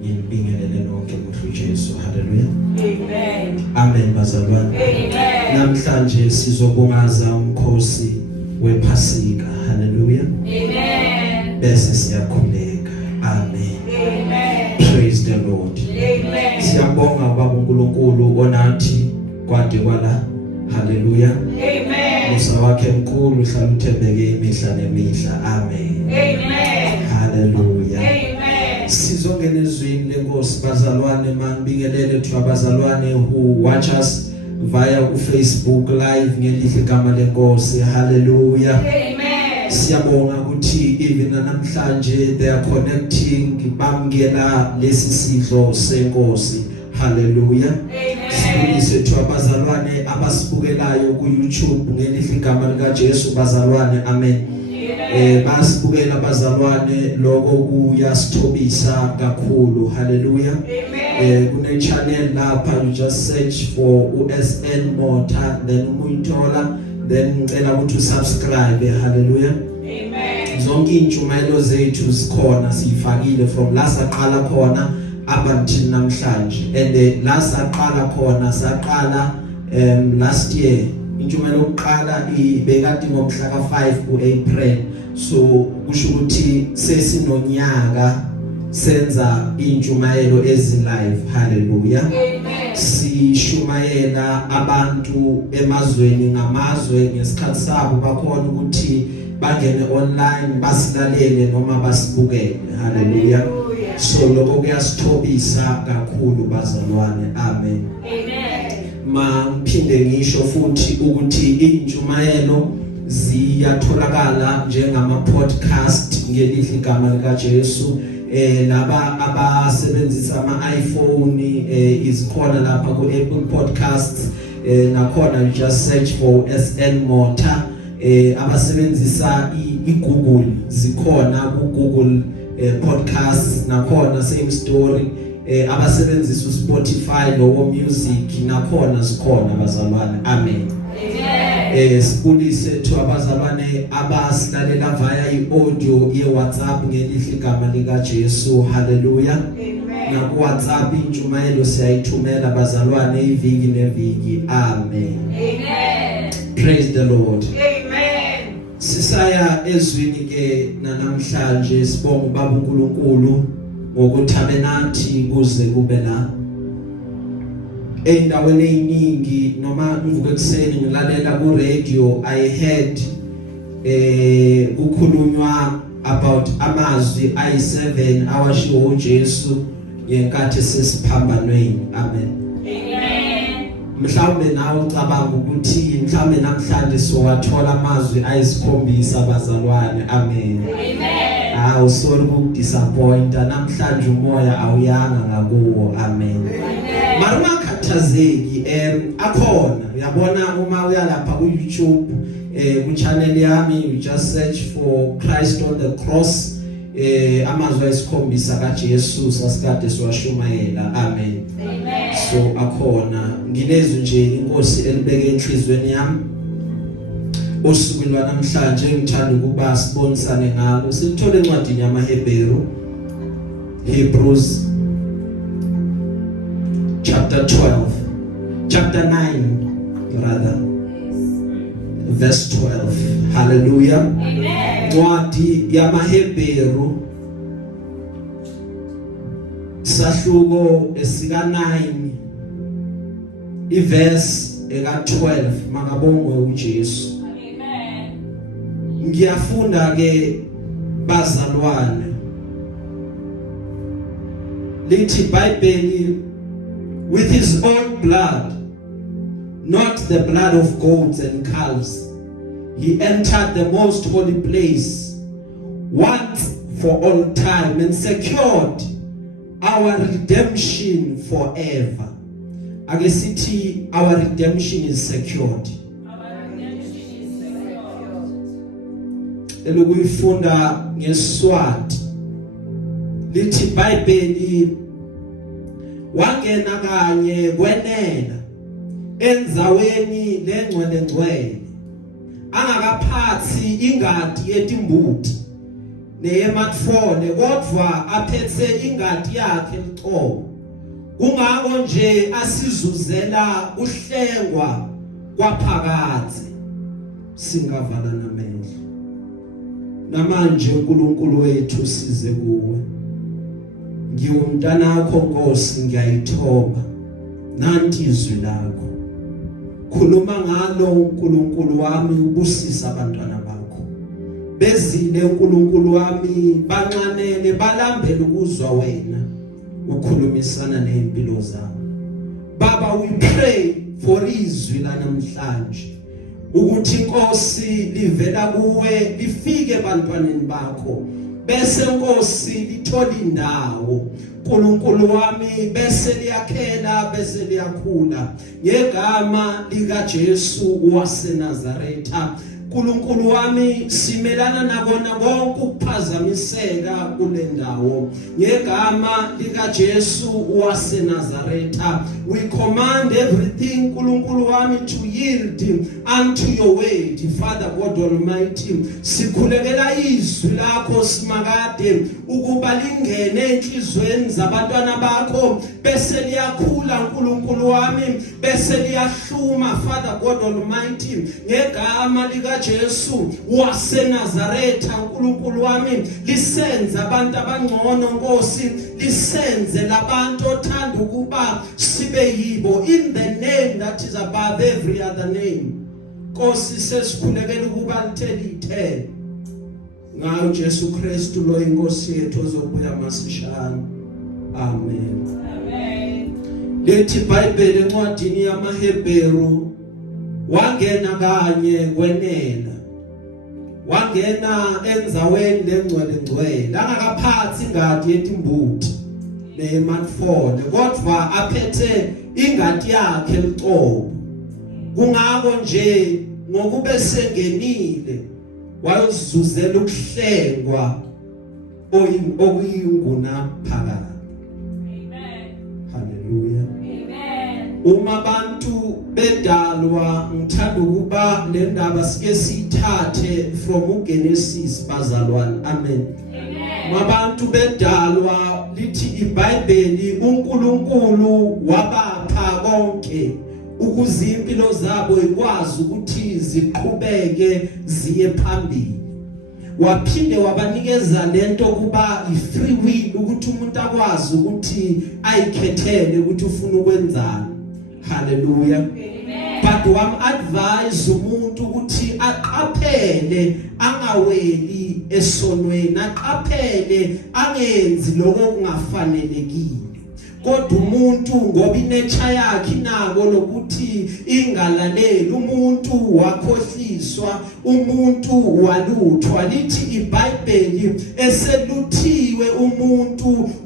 ngibingelele nonke uJesu. Hallelujah. Amen. Amen bazalwane. Amen. Namhlanje sizobungaza umkhosi wePhasika. Hallelujah. Amen. Bese siyakhuleka. Amen. Amen. Praise the Lord. Amen. Siyabonga baba uNkulunkulu onathi kwade kwala. Hallelujah. Amen. Musa wakhe mkhulu uhlala uthembeke imihla nemihla. Amen. Amen. Hallelujah. Amen. Sizongena ezwini lenkosi bazalwane, mangibingelele thu abazalwane who watch us via Facebook live ngelihle igama lenkosi. Hallelujah. Amen. Siyabonga ukuthi even namhlanje they are connecting bamngela lesi sidlo senkosi. Hallelujah. Amen. Sibonise thu abazalwane abasibukelayo ku YouTube ngelihle igama lika Jesu bazalwane. Amen. Basibukela abazalwane lokho kuyasithobisa kakhulu. Hallelujah. Amen. Kune channel lapha, you just search for USN Motor then umuyithola, then ngicela ukuthi usubscribe. Hallelujah. Amen. Zonke intshumayelo zethu zikhona sifakile from la saqala khona until namhlanje, and la saqala khona saqala last year. Intshumayelo yokuqala ibekade ngomhla ka5 kuApril, so kusho ukuthi sesinonyaka senza intshumayelo ezilive. Hallelujah. Amen. Sishumayela abantu emazweni ngamazwe ngesikhathi sabo bakhona ukuthi bangene online basilalele noma basibukele. Hallelujah. So lokho kuyasithobisa kakhulu bazalwane. Amen. Amen. Mangiphinde ngisho futhi ukuthi intshumayelo ziyatholakala njengama podcast ngelihle igama lika Jesu. Laba abasebenzisa ama iPhone izikhona lapha ku Apple Podcasts, nakhona you just search for SN Motor. Abasebenzisa iGoogle zikhona ku Google Podcasts, nakhona same story. Abasebenzisa uSpotify lowo music nakhona zikhona bazalwane. Amen. Amen. Sibulise thu abazalwane abasilalela via iaudio ye WhatsApp ngelihle igama lika Jesu. Hallelujah. Amen. Na ku WhatsApp intshumayelo siyayithumela bazalwane iviki neviki. Amen. Amen. Praise the Lord. Amen. Sisaya ezwini ke namhlanje sibonga baba uNkulunkulu ngokuthabe nathi kuze kube la endaweni eziningi. Noma ngivuke ekseni ngilalela ku radio, I heard kukhulunywa about amazwi ayi7 awashiwo uJesu ngenkathi sesiphambanweni. Amen. Amen. Mhlawumbe nawe ucabanga ukuthi mhlawumbe namhlanje sowathola amazwi ayisikhombisa bazalwane. Amen. Amen. Sorry ukudisappoint, namhlanje umoya awuyanga ngakuwo. Amen. Mara makhathazeki akhona, uyabona uma uyalapha ku YouTube ku channel yami, you just search for Christ on the cross, amazwi ayisikhombisa kaJesu sasikade siwashumayela. Amen. Amen. So akhona nginezwe nje inkosi elibeke enhlizweni yami usuku lwanamhlanje ngithanda ukuba sibonisane ngalo. Sithola encwadini yamaHebheru, Hebrews chapter 9 rather, verse 12. Hallelujah. Amen. Ncwadi yamaHebheru sahluko esika9 iverse eka12. Makabongwe uJesu. Ngiyafunda ke bazalwane, lithi iBhayibheli, with his own blood, not the blood of goats and calves, he entered the most holy place once for all time and secured our redemption forever. Ake sithi our redemption is secured. Elokuyifunda ngeSwati lithi iBhayibheli, wangena kanye kwenela enzaweni lengcwele angakaphathi ingadi yetimbuti neyematfole kodwa aphethe ingadi yakhe eqobo. Kungako nje asizuzela uhlengwa kwaphakathi singavala namehlo. Namanje uNkulunkulu wethu size kuwe. Ngiwumntanakho Nkosi, ngiyayithoba nanti izwi lakho. Khuluma ngalo uNkulunkulu wami, ubusisa abantwana bakho. Bezile uNkulunkulu wami, banxanene balambele ukuzwa wena ukhulumisana nezimpilo zabo. Baba, we pray for izwi lanamhlanje ukuthi Nkosi livela kuwe lifike ebantwaneni bakho, bese Nkosi lithola indawo uNkulunkulu wami, bese liyakhela bese liyakhula ngegama lika Jesu waseNazaretha. uNkulunkulu wami, simelana nakona konke ukuphazamiseka kule ndawo ngegama lika Jesu waseNazaretha. We command everything uNkulunkulu wami to yield unto your word, Father God Almighty. Sikhulekela izwi lakho simakade ukuba lingene enhlizweni zabantwana bakho, bese liyakhula uNkulunkulu wami, bese liyahluma Father God Almighty ngegama lika Jesu waseNazaretha. uNkulunkulu wami, lisenze abantu abangcono Nkosi, lisenze labantu othanda ukuba sibe yibo, in the name that is above every other name. Nkosi, sesikhulekela ukuba lithe ngayo Jesu Kristu lo inkosi yethu ozobuya masishana. Amen. Amen. Lethi iBhayibheli encwadini yamaHebheru, wangena kanye kwenela, wangena enzaweni lengcwele angakaphathi ingadi yetimbuti neyematfole, kodwa aphethe ingadi yakhe eqobo. Kungako nje ngokube sengenile wayozuzela ukuhlengwa okuyinguna phakathi. Amen. Hallelujah. Amen. Uma abantu bedalwa, ngithanda ukuba le ndaba sike siyithathe from uGenesis bazalwane. Amen. Amen. Abantu bedalwa, lithi iBhayibheli uNkulunkulu wabapha konke ukuze impilo zabo ikwazi ukuthi ziqhubeke ziye phambili. Waphinde wabanikeza lento kuba i-free will, ukuthi umuntu akwazi ukuthi ayikhethele ukuthi ufuna ukwenzani. Hallelujah. Amen. But advise umuntu ukuthi aqaphele angaweli esonweni, aqaphele angenzi lokho kungafanelekile. Kodwa umuntu ngoba inature yakhe inako lokuthi ingalaleli, umuntu wakhohliswa, umuntu waluthwa. Lithi iBhayibheli eseluthiwe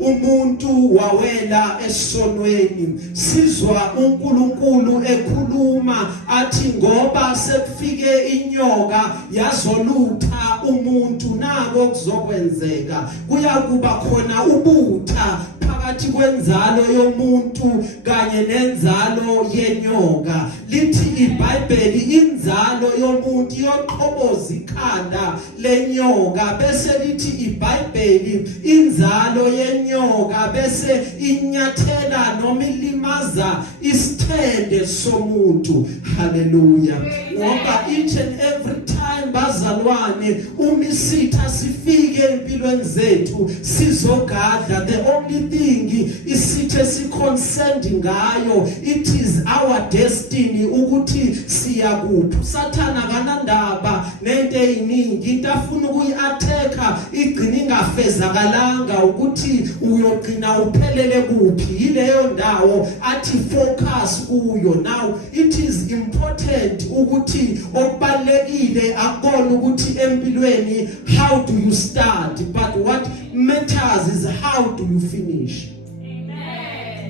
umuntu wawela esonweni. Sizwa uNkulunkulu ekhuluma athi ngoba sekufike inyoka yazolutha umuntu, nako kuzokwenzeka. Kuyakuba khona ubutha phakathi kwenzalo yomuntu kanye nenzalo yenyoka. Lithi iBhayibheli inzalo yomuntu yoqhoboza ikhanda lenyoka, bese lithi iBhayibheli inzalo yenyoka bese inyathela noma ilimaza isithende somuntu. Hallelujah. Ngoba each and every time bazalwane umisitha sifike empilweni zethu sizogadla, the only thing isithe siconcerned ngayo, it is our destiny ukuthi siyakuphi. Sathana kanandaba nento eyiningi, into afuna ukuyi-attacker igcina ingafezakalanga ukuthi uyogcina uphelele kuphi. Yileyo ndawo athi focus kuyo. Now it is important ukuthi okubalekile akona ukuthi empilweni how do you start, but what matters is how do you finish.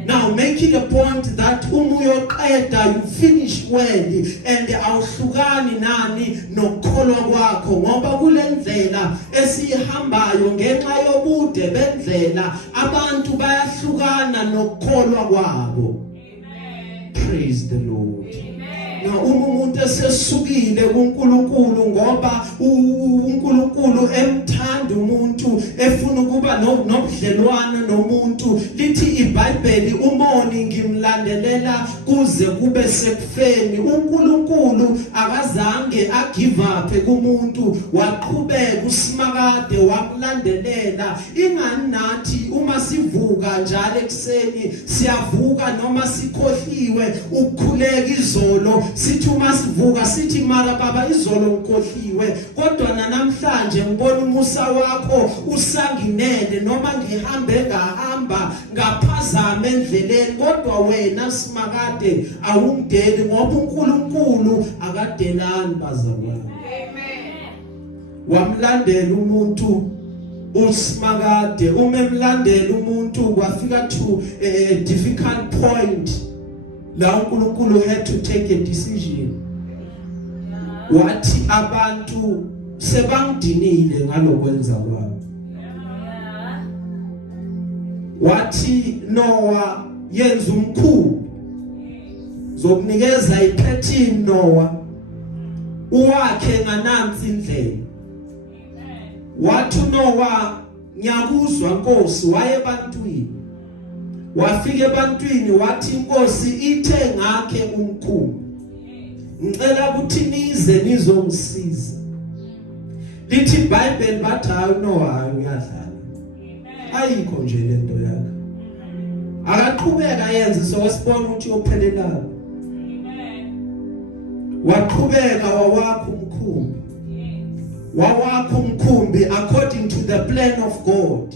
Now make it a point that uyoqeda, you finish well, and awuhlukani nani nokukholwa kwakho, ngoba kulendlela esihambayo ngenxa yobude bendlela abantu bayahlukana nokukholwa kwabo. Praise the Lord. na umuntu esesukile kuNkulunkulu ngoba uNkulunkulu emthanda umuntu efuna ukuba nobudlelwano nomuntu lithi iBhayibheli umoni ngimlandelela kuze kube sekufeni uNkulunkulu akazange agive up kumuntu waqhubeka usimakade wamlandelela ingani nathi uma sivuka njalo ekseni siyavuka noma sikhohliwe ukukhuleka izolo sithi uma sivuka sithi mara baba izolo ngikhohliwe kodwa namhlanje ngibona umusa wakho usanginene noma ngihambe ngahamba ngaphazama endleleni kodwa wena simakade awungideli ngoba uNkulunkulu akadelani bazalwane wamlandela umuntu usimakade uma emlandela umuntu kwafika to a difficult point la uNkulunkulu had to take a decision wathi abantu sebangidinile ngalokwenza kwabo wathi Noah yenza umkhulu zokunikeza iphethini Noah uwakhe nganansi indlela wathi Noah ngiyakuzwa Nkosi waye ebantwini wafika ebantwini wathi Inkosi ithe ngakhe umkhulu ngicela ukuthi nize nizongisiza lithi iBhayibheli bathi hayi Noah uyadlala ayikho nje lento yakhe akaqhubeka yenze sokubona ukuthi uyophelela waqhubeka wawakha umkhumbi according to the plan of God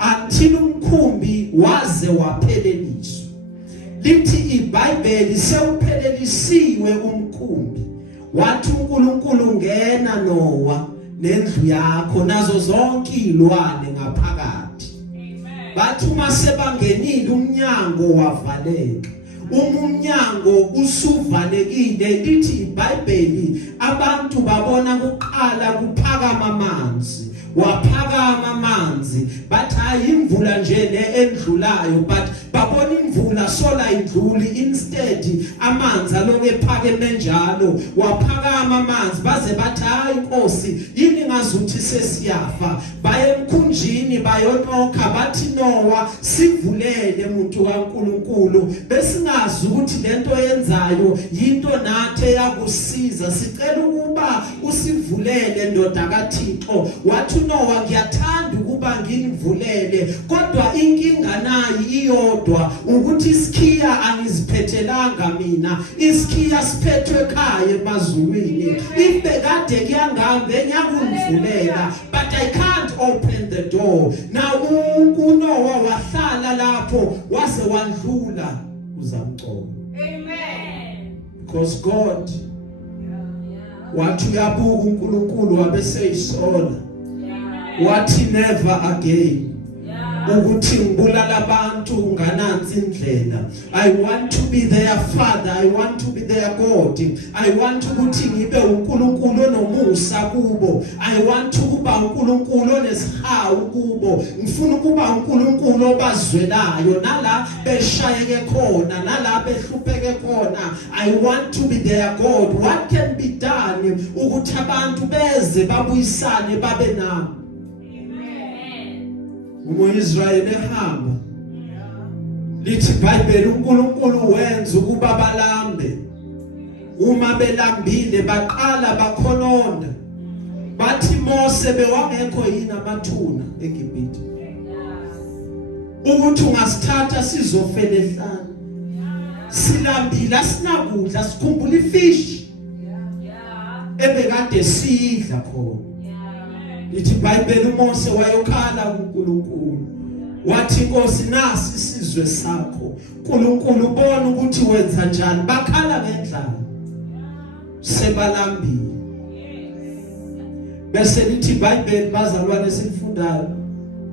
until umkhumbi waze wapheleliswa lithi iBhayibheli sewuphelelisiwe umkhumbi wathi uNkulunkulu ngena Noah nendlu yakho nazo zonke izilwane ngaphakathi bathi uma sebangenile umnyango wavaleka umnyango usuvalekile lithi iBhayibheli abantu babona kuqala kuphakama amanzi waphakama amanzi bathi hayi imvula nje neendlulayo but babona imvula sola indluli instead amanzi aloke ephakeme njalo waphakama amanzi baze bathi hayi Nkosi yini ngazuthi sesiyafa baye emkhunjini bayonokha bathi Noah sivulele umuntu kaNkulunkulu besingazi ukuthi lento yenzayo yinto nathi yakusiza sicela ukuba usivulele ndoda kaThixo wathi Noah ngiyathanda ukuba nginivulele kodwa inkinga nayi iyodwa ukuthi isikhiya angiziphethelanga mina isikhiya siphethwe ekhaya emazulwini ibekade kuyangambe nyakungivulela but I can't open the door now uNoah wahlala lapho waze wandlula uzamcoba amen because God wathi uyabuka uNkulunkulu wabeseyisola wathi never again ukuthi ngibulala abantu nganansi indlela I want to be their father I want to be their God I want ukuthi ngibe uNkulunkulu onomusa kubo I want ukuba uNkulunkulu onesihawu kubo ngifuna ukuba uNkulunkulu obazwelayo nala beshayeke khona nala behlupheke khona I want to be their God what can be done ukuthi abantu beze babuyisane babe nami uMoyizrayeli ehamba lithi iBhayibheli uNkulunkulu wenza ukuba balambe uma belambile baqala bakhononda bathi Mose bewangekho yini amathuna eGibhithe ukuthi ungasithatha sizofela ehlane silambile asinakudla sikhumbula ifish ebekade sidla khona lithi iBhayibheli uMose wayokhala kuNkulunkulu wathi Nkosi nasi isizwe sakho uNkulunkulu ubona ukuthi wenza njani bakhala ngendlala sebalambile bese lithi iBhayibheli bazalwane sifundayo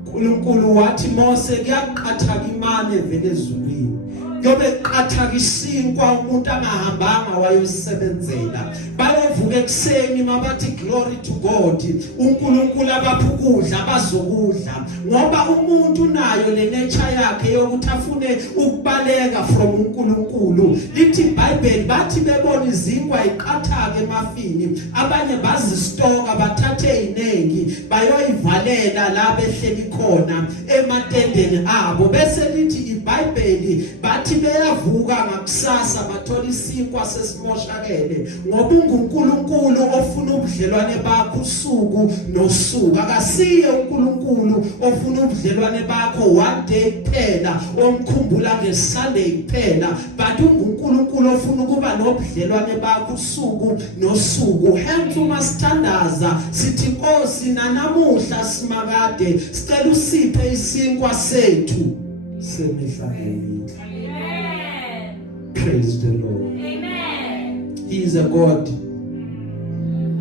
uNkulunkulu wathi Mose kuyaqathaka imane evele ezulwini yobe qathaka isinkwa umuntu angahambanga wayosebenzela bayo bevuka ekseni mabathi glory to God, uNkulunkulu abaphukudla bazokudla, ngoba umuntu nayo le nature yakhe yokuthi afune ukubaleka from uNkulunkulu. Lithi iBhayibheli bathi bebona izingwa iqhathaka emafini, abanye bazistoka bathathe inengi bayoyivalela la behleli khona ematendeni abo. Bese lithi iBhayibheli bathi beyavuka ngakusasa bathola isinkwa sesimoshakele, ngoba uNkulunkulu ofuna ubudlelwane bakho usuku nosuku. Akasiye uNkulunkulu ofuna ubudlelwane bakho one day kuphela, omkhumbula ngeSunday kuphela, but uNkulunkulu ofuna ukuba nobudlelwane bakho usuku nosuku. Hence uma sithandaza sithi Nkosi nanamuhla simakade sicela usiphe isinkwa sethu semihla emini. Amen. Praise the Lord. Amen. He is a God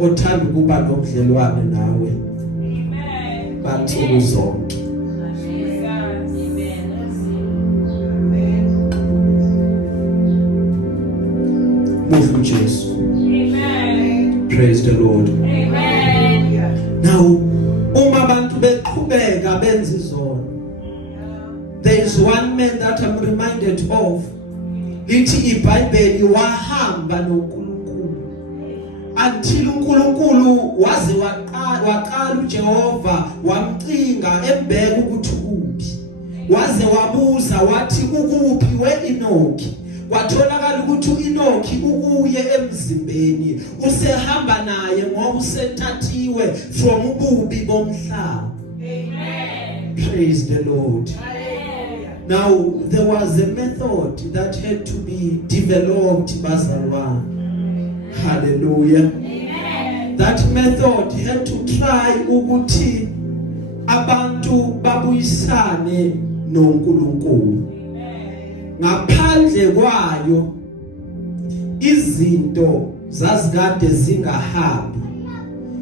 othanda ukuba nobudlelwane nawe Amen. bansuku zonke. Jesus. Amen. Move uJesu. Amen. Praise the Lord. Amen. Now uma abantu beqhubeka benza izono, there is one man that I'm reminded of. Lithi iBhayibheli wahamba noNkulunkulu until uNkulunkulu waze waqala uJehova wamcinga embeka ukuthi kuphi, waze wabuza wathi ukuphi weEnoki. Kwatholakala ukuthi uEnoki ukuye emzimbeni, usehamba naye ngoba usethathiwe from ububi bomhlaba. Amen. Praise the Lord. Hallelujah. Now there was a method that had to be developed bazalwane. Hallelujah. Amen. That method had to try ukuthi abantu babuyisane noNkulunkulu. Ngaphandle kwayo izinto zazikade zingahambi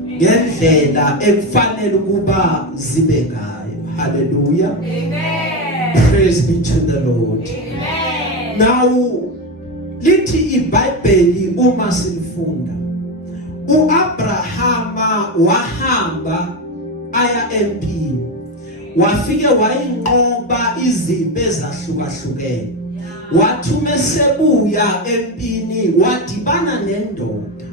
ngendlela ekufanele ukuba zibe ngayo. Hallelujah. Amen. Praise be to the Lord. Amen. Now lithi iBhayibheli uma silifunda, uAbrahama wahamba aya empini, wafike wayinqoba izimpi ezahlukahlukene, wathi mesebuya empini wadibana nendoda,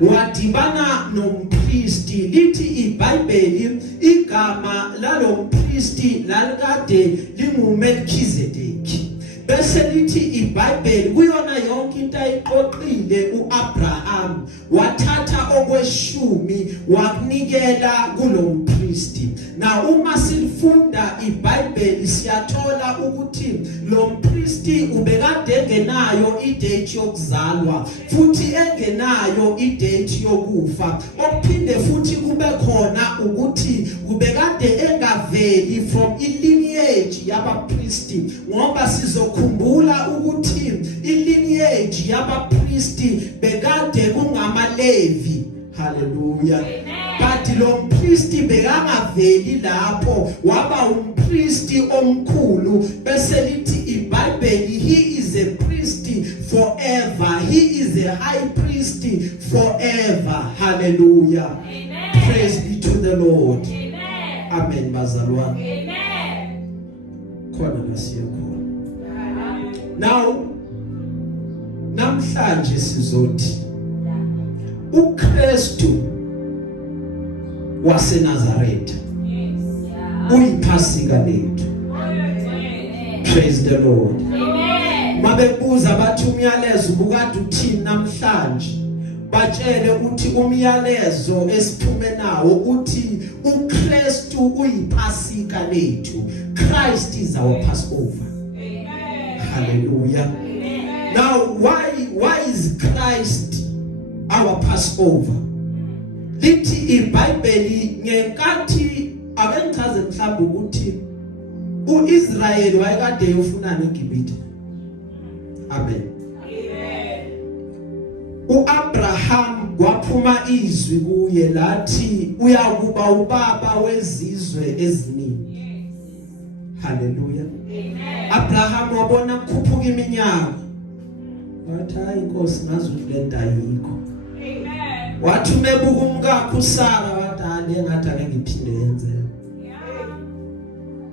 wadibana nompristi. Lithi iBhayibheli igama lalompristi lalikade linguMelkizedeki. Bese lithi iBhayibheli kuyona yonke into ayiqoqile uAbraham wathatha okweshumi wakunikela kulompristi. Na uma silifunda iBhayibheli siyathola ukuthi lo mpristi ubekade engenayo idate yokuzalwa futhi engenayo idate yokufa. Okuphinde futhi kube khona ukuthi ubekade engaveli from ilineage yabapristi, ngoba sizokhumbula ukuthi ilineage yabapristi bekade kungamaLevi. Hallelujah. But lo mpristi bekangaveli lapho waba umpristi omkhulu. Bese lithi iBhayibheli he is a priest forever, he is a high priest forever. Hallelujah. Amen. Praise be to the Lord. Amen. Amen bazalwane. Amen. Khona la siya khona. Now namhlanje sizothi uKristu waseNazaretha uyiphasika lethu. Praise the Lord. Amen. Mabebuza bathi umyalezo ubukade uthini namhlanje, batshele ukuthi umyalezo esiphume nawo uthi uKristu uyiphasika lethu. Christ is our Passover. Amen. Hallelujah. Amen. Now why is Christ our Passover? Lithi iBhayibheli ngenkathi abengichaze mhlawumbe ukuthi uIsrayeli wayekade eyofunana eGibhithe. Amen. Amen. uAbraham kwaphuma izwi kuye lathi uyakuba ubaba wezizwe eziningi. Hallelujah. Amen. Abraham wabona kukhuphuka iminyaka, wathi hayi Nkosi ngazi ukuthi le nto ayikho. Amen. wathi umebuka umkakhe uSara wathi ale ngathi ake ngiphinde yenze.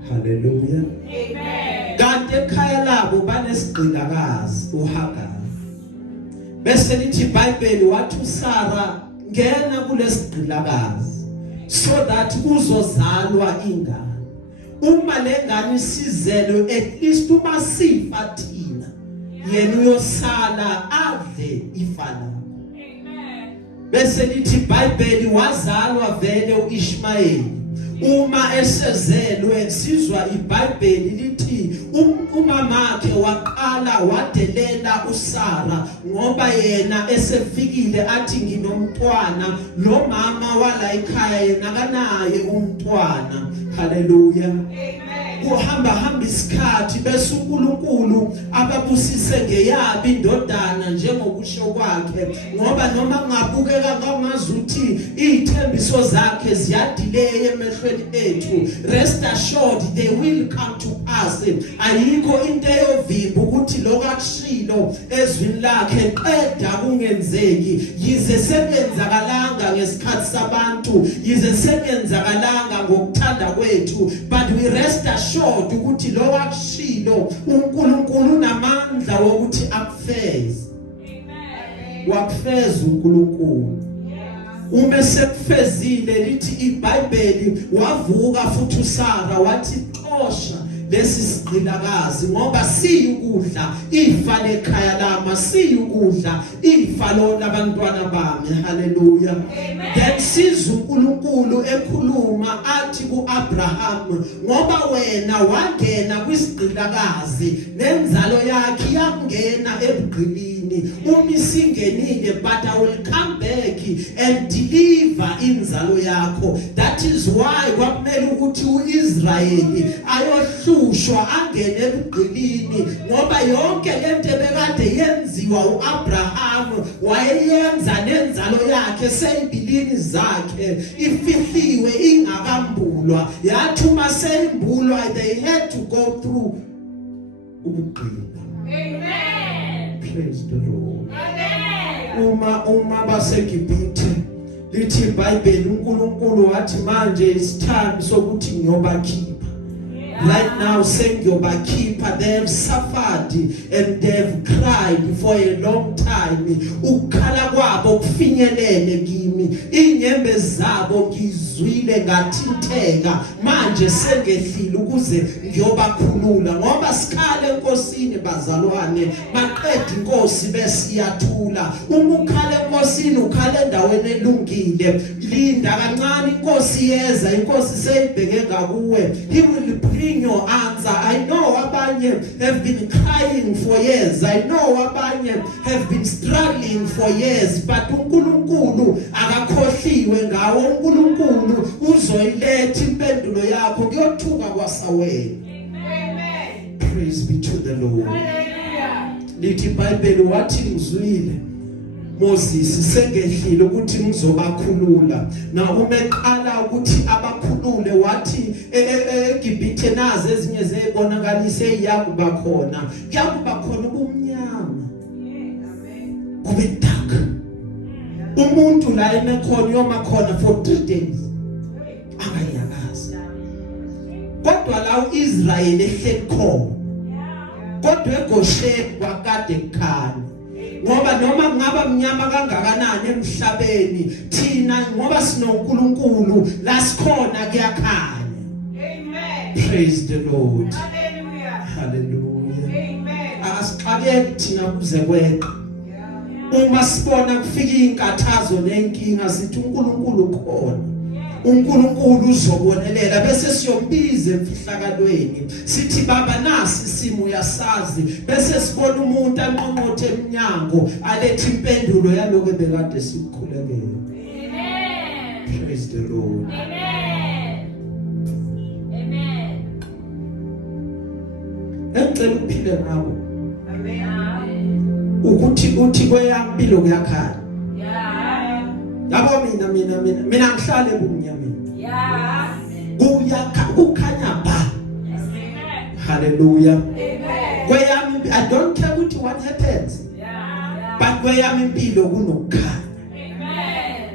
Hallelujah. Amen. Kanti ekhaya labo banesigqilakazi uHagar. Bese lithi iBhayibheli wathi uSara ngena kulesigqilakazi so that uzozalwa ingane. Uma lengane isizelwe at least uma sifa thina yena uyosala adle ifa lakho. Amen. Bese lithi iBhayibheli wazalwa vele uIshmayeli. Uma esezelwe sizwa iBhayibheli lithi umamakhe waqala wadelela uSara ngoba yena esefikile athi nginomntwana lo mama wala ekhaya yena kanaye umntwana. Hallelujah. Amen. Uhamba isikhathi bese uNkulunkulu ababusise ngeyabi indodana njengokusho kwakhe ngoba noma ngabukeka ngangazuthi izithembiso zakhe ziyadileye emehlweni ethu, rest assured they will come to pass. Ayikho into eyovimba ukuthi lokakushilo ezwini lakhe qeda kungenzeki, yize sebenzakalanga ngesikhathi sabantu, yize sebenzakalanga ngokuthanda kwethu, but we rest assured ukuthi lokakushilo uNkulunkulu unamandla wokuthi akufeze. Amen. Wakufeza uNkulunkulu. Uma sekufezile lithi iBhayibheli wavuka futhi uSara wathi xosha lesi sigqilakazi ngoba siyukudla ifa lekhaya lami, siyukudla ifa labantwana bami. Hallelujah. Then sizwe uNkulunkulu ekhuluma athi kuAbraham ngoba wena wangena kwisigqilakazi nenzalo yakhe yangena ebugqilini, uma isingenile but I will come back and deliver inzalo yakho. That is why kwakumele ukuthi uIsrayeli ayohlushwa angene ebugqilini ngoba yonke lento ebekade yenziwa uAbraham wayeyenza nenzalo yakhe seyibilini zakhe ifihliwe ingakambulwa, yathi uma seyimbulwa they had to go through ubugqila. Amen. Praise the Lord. Amen. Uma baseGibhithe lithi iBhayibheli uNkulunkulu wathi manje it's time sokuthi ngiyobakhipha. Right now sengiyobakhipha. They have suffered and they have cried for a long time. Ukukhala kwabo kufinyelele kimi, inyembe zabo ngizwile ngathinteka, manje sengehlile ukuze ngiyobakhulula ngoba sikhale enkosini bazalwane, maqeda inkosi bese iyathula. Uma ukhale enkosini ukhale endaweni elungile, linda kancane inkosi yeza, inkosi seyibheke ngakuwe, he will bring your answer. I know abanye have been crying for years, I know abanye have been struggling for years, but uNkulunkulu akakhohliwe ngawo. uNkulunkulu uzoyiletha impendulo yakho kuyothuka kwasawena. Amen. Praise be to the Lord. Hallelujah. Lithi iBhayibheli wathi ngizwile Moses sengehlile ukuthi ngizobakhulula. Na umeqala ukuthi abakhulule wathi eGibhithe nazi ezinye zezibonakalise iyakuba khona, kuyakuba khona ubumnyama, kube dark. Umuntu la emekhona yoma khona for 3 days angayakazi. Kodwa la uIsrayeli ehleli khona, kodwa eGosheni kwakade kukhanya ngoba noma kungaba mnyama kangakanani emhlabeni, thina ngoba sinoNkulunkulu la sikhona kuyakhanya. Amen. Praise the Lord. Hallelujah. Hallelujah. Amen. Asixakeke thina kuze kweqe. Uma sibona kufika inkathazo nenkinga sithi uNkulunkulu khona, uNkulunkulu uzobonelela, bese siyombiza emfihlakalweni sithi baba nasi isimo uyasazi, bese sibona umuntu anqonqothe eminyango alethe impendulo yaloko ebekade sikukhulekela. Amen. Praise the Lord. Amen. Amen. Engicela uphile ngabo Amen. ukuthi uthi kweyempilo kuyakhanya. Yeah. Yabo mina ngihlale ebumnyameni. Yeah. Kukhanya ba. Amen. Hallelujah. Amen. Kweyami I don't care what happens. Yeah. But kweyami impilo kunokukhanya. Amen.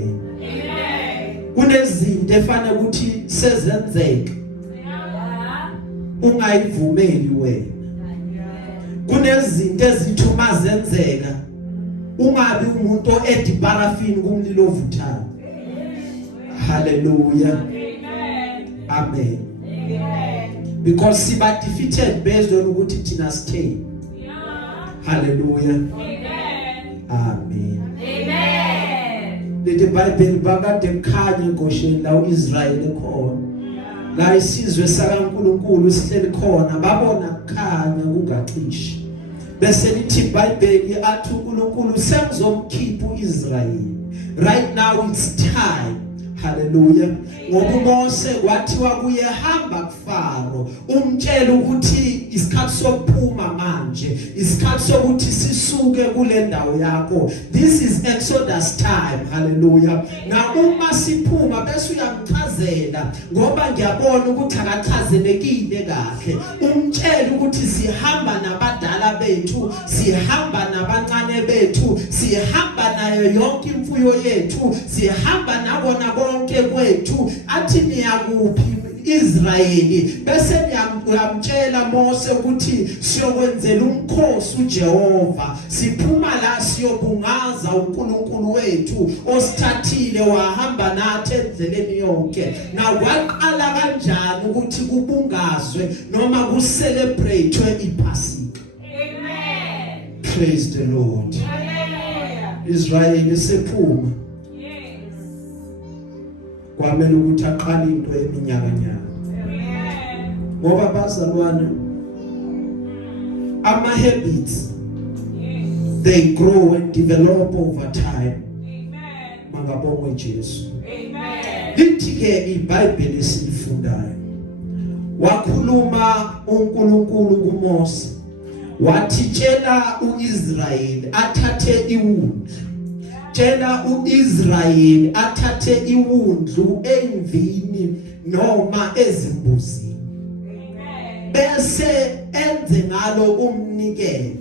amen. Amen. Kunezinto efanele ukuthi sezenzeka Yeah. ungayivumeli wena. Kunezinto ezithuma zenzeka ungabi umuntu edi parafini kumlilo ovuthayo. Hallelujah. Amen. Amen. Amen. Because siba defeated based on ukuthi thina stay. Yeah. Hallelujah. Amen. Amen. Amen. Lithi iBhayibheli bakade khanye eGosheni la uIsrayeli khona. La isizwe sakaNkuluNkulu sihleli khona babona kukhanya kungacishi. Bese lithi iBhayibheli athi uNkulunkulu sengizomkhipha uIsrayeli. Right now it's time. Hallelujah. Ngoba uMose kwathiwa kuye hamba kuFaro umtshela ukuthi isikhathi sokuphuma manje, isikhathi sokuthi sisuke kule ndawo yakho. This is Exodus time. Hallelujah. Na uma siphuma bese uyamchazela ngoba ngiyabona ukuthi akachazelekile kahle. Umtshela ukuthi sihamba nabadala bethu, sihamba nabancane bethu, sihamba nayo yonke imfuyo yethu, sihamba nabona bonke kwethu. Athi niyakuphi Israyeli? Bese niyamtshela Mose ukuthi siyokwenzela umkhosi uJehova, siphuma la siyobungaza uNkulunkulu wethu osithathile wahamba nathi endleleni yonke. Na kwaqala kanjani ukuthi kubungazwe noma kucelebratewe iPhasika? Amen. Praise the Lord. Hallelujah. Israyeli sephuma Yes. kwamele ukuthi aqale into eminyakanyaka. Amen. Ngoba bazalwane ama habits Yes. they grow and develop over time. Amen. Makabongwe Jesu. Amen. Lithi ke iBhayibheli silifundayo wakhuluma uNkulunkulu kuMose wathi tshela uIsrayeli athathe iwundlu. Tshela uIsrayeli athathe iwundlu emvini noma ezimbuzini Amen. bese enze ngalo umnikelo. Yes.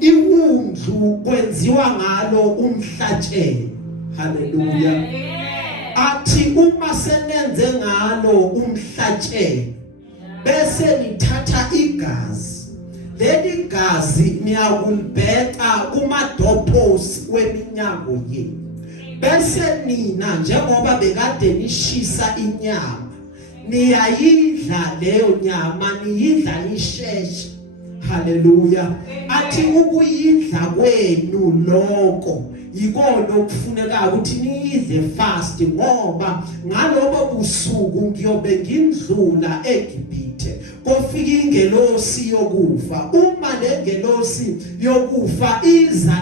Iwundlu kwenziwa ngalo umhlatshelo. Hallelujah. Amen. Athi uma senenze ngalo umhlatshelo bese nithatha igazi. Leli gazi niyakulibheca kumadophos weminyango yenu. Bese nina njengoba bekade nishisa inyama niyayidla leyo nyama, niyidla nisheshe. Hallelujah. Athi ukuyidla kwenu lokho yikona okufuneka ukuthi niyidle fast ngoba ngalobo busuku ngiyobe ngindlula eGibhithe kofika ingelosi yokufa. Uma lengelosi yokufa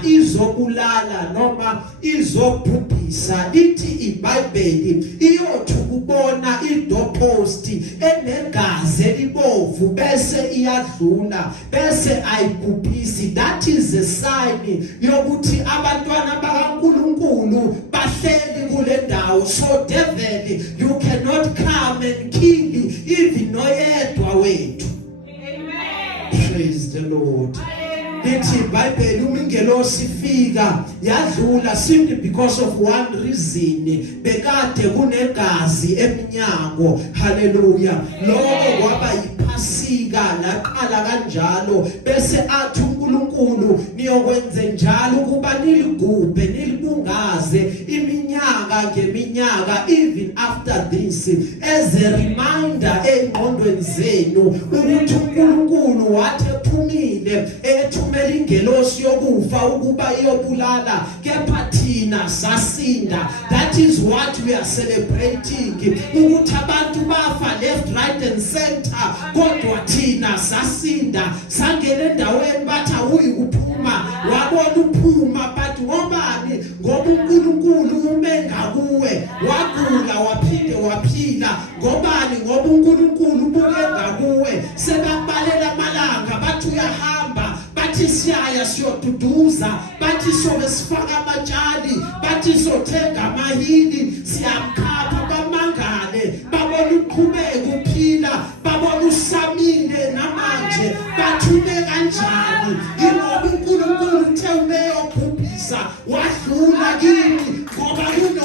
izobulala noma izobhubhisa, lithi iBhayibheli iyothi ukubona idoorpost enegazi elibovu bese iyadlula bese ayibhubhisi. That is a sign yokuthi abantwana bakaNkulunkulu bahleli kule ndawo. So devil, you cannot come and kill even noyedwa wethu. Amen. Praise the Lord. Hallelujah. Lithi iBhayibheli uma ingelosi ifika yadlula simply because of one reason, bekade kunegazi eminyango. Hallelujah. Lokho kwaba iPhasika laqala kanjalo bese athi uNkulunkulu niyokwenze njalo kuba niligubhe nilibungaze iminyaka ngeminyaka, even after this, as a reminder engqondweni zenu ukuthi uNkulunkulu wathi ephumile ethumela ingelosi yokufa ukuba iyobulala kepha thina sasinda. That is what we are celebrating, ukuthi abantu bafa left, right and center kodwa thina sasinda. Sangena endaweni bathi awuyi kuphuma, wabona uphuma but ngobani? Ngoba uNkulunkulu ume ngakuwe, wagula waphinde waphila. Ngobani? Ngoba uNkulunkulu ubuke ngakuwe. Sebabalela amalanga bathi uyahamba, bathi siyaya siyoduduza, bathi sobe sifaka amatshali, bathi sothenga amahili siyamkhapha. Bamangale babona uqhubeka uphila, babona usamile namanje bathume kanjani? Ngoba uNkulunkulu uthe umeyobhubhisa wadlula kini ngoba kuno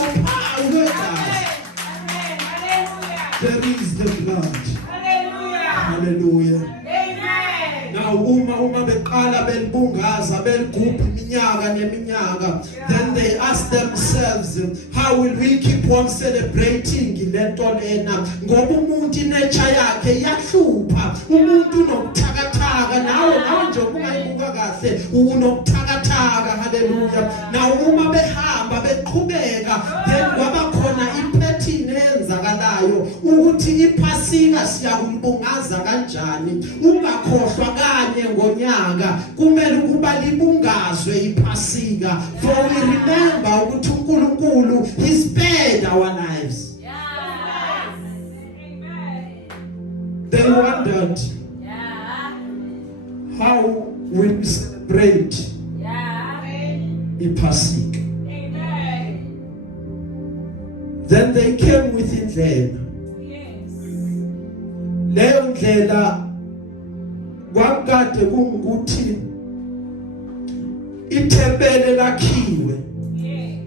Now uma beqala belibungaza beligubha iminyaka neminyaka, then they ask themselves, how will we keep on celebrating lento lena? Ngoba umuntu inature yakhe iyahlupha. Umuntu unokuthakathaka, nawe nje ungayibuka kahle unokuthakathaka. Hallelujah. Now uma behamba beqhubeka, then kwaba khona ipattern eyenzakalayo ukuthi iphasika siyakubungaza kanjani. Ungakhohlwa kanye ngonyaka kumele ukuba libungazwe iphasika, for we remember ukuthi uNkulunkulu he spared our lives. Yes. Amen. They wondered, how will we celebrate iphasika? Amen. Then they came with indlela. Yes. Leyo ndlela kwakade kungukuthi ithempeli lakhiwe, Yes.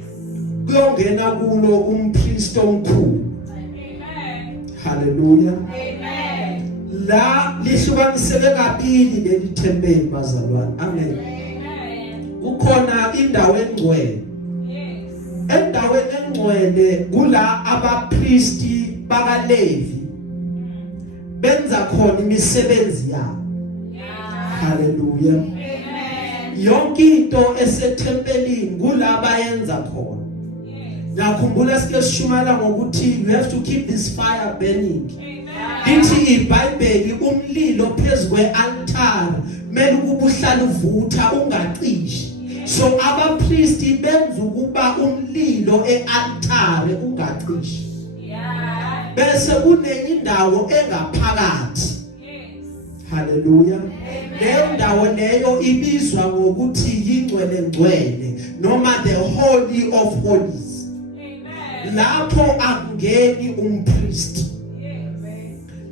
kuyongena kulo umpriest omkhulu. Amen. Hallelujah. Amen. La lihlukaniseke kabili leli thempeli bazalwane. Amen. Amen. Kukhona indawo engcwele. Yes. Endaweni engcwele kula abapriesti bakaLevi benza khona imisebenzi yabo. Hallelujah. Amen. Yonke into esethempelini kula bayenza khona. Yes. Yakhumbula sike sishumala ngokuthi you have to keep this fire burning. Amen. Lithi iBhayibheli umlilo phezulu kwealtar mele ukuba uhlala uvutha ungacishi. So abapriesti benza ukuba umlilo ealtar ungacishi. Yeah. Bese kunenye indawo engaphakathi. Yes. Hallelujah. Amen. Leyo ndawo leyo ibizwa ngokuthi yingcwele ngcwele noma the holy of holies. Amen. Lapho akungeni umpriest. Yes.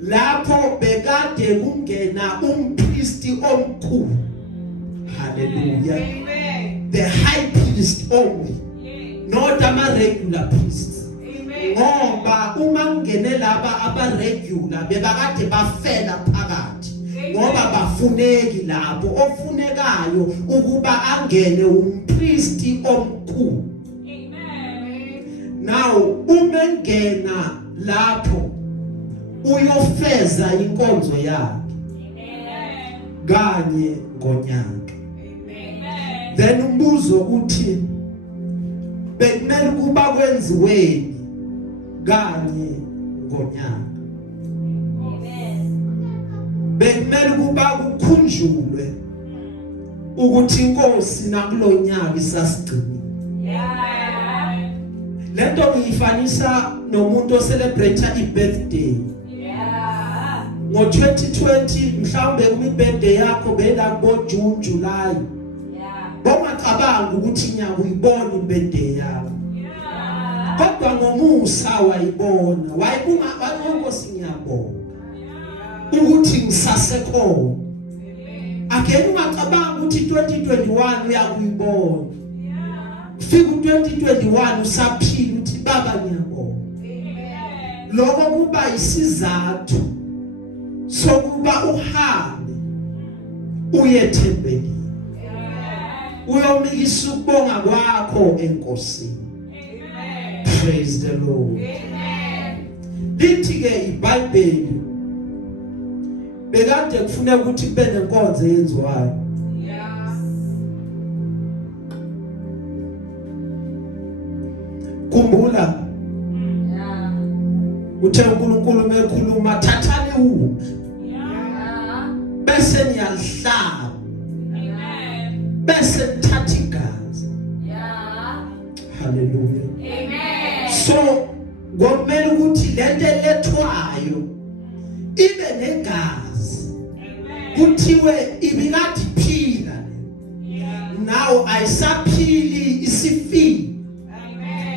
Lapho bekade kungena umpriest omkhulu. Hallelujah. Amen. The high priest only, Yes. not a regular priest. Amen. Ngoba uma ngene laba aba regular bebakade bafela phakathi. Ngoba bafuneki lapho ofunekayo ukuba angene umpriest omkhulu. Amen. Now umengena lapho uyofeza inkonzo yakhe Amen. kanye ngonyaka. Amen. Then umbuzo ukuthi bekumele kuba kwenziweni kanye ngonyaka. Bekumele kuba kukhunjulwe ukuthi inkosi nakulonyaka isasigcina. Yeah. Lento ngiyifanisa nomuntu ocelebrate ibirthday. Yeah. Ngo2020 mhlawumbe kubirthday yakho bela kubo June July. Yeah. Bongacabanga ukuthi inyanga uyibona ibirthday yakho. Yeah. Kodwa ngomusa wayibona, wayibunga banonkosi ngiyabona. Ukuthi ngisasekhona. Akena ungacabanga ukuthi 2021 uyakuyibona. Fika 2021 usaphila uthi baba ngiyabona. Lokho kuba isizathu sokuba uhambe uyethembekile. Uyomikisa ukubonga kwakho enkosini. Praise the Lord. Lithi ke iBhayibheli bekade kufuneka ukuthi kube nenkonzo eyenziwayo. Kumbula uthe uNkulunkulu mekhuluma thathani umbi bese niyalihlaba bese nithatha igazi. Hallelujah. So ngomele ukuthi lento elethwayo ibe negazi kuthiwe ibikade iphila now ayisaphili isifile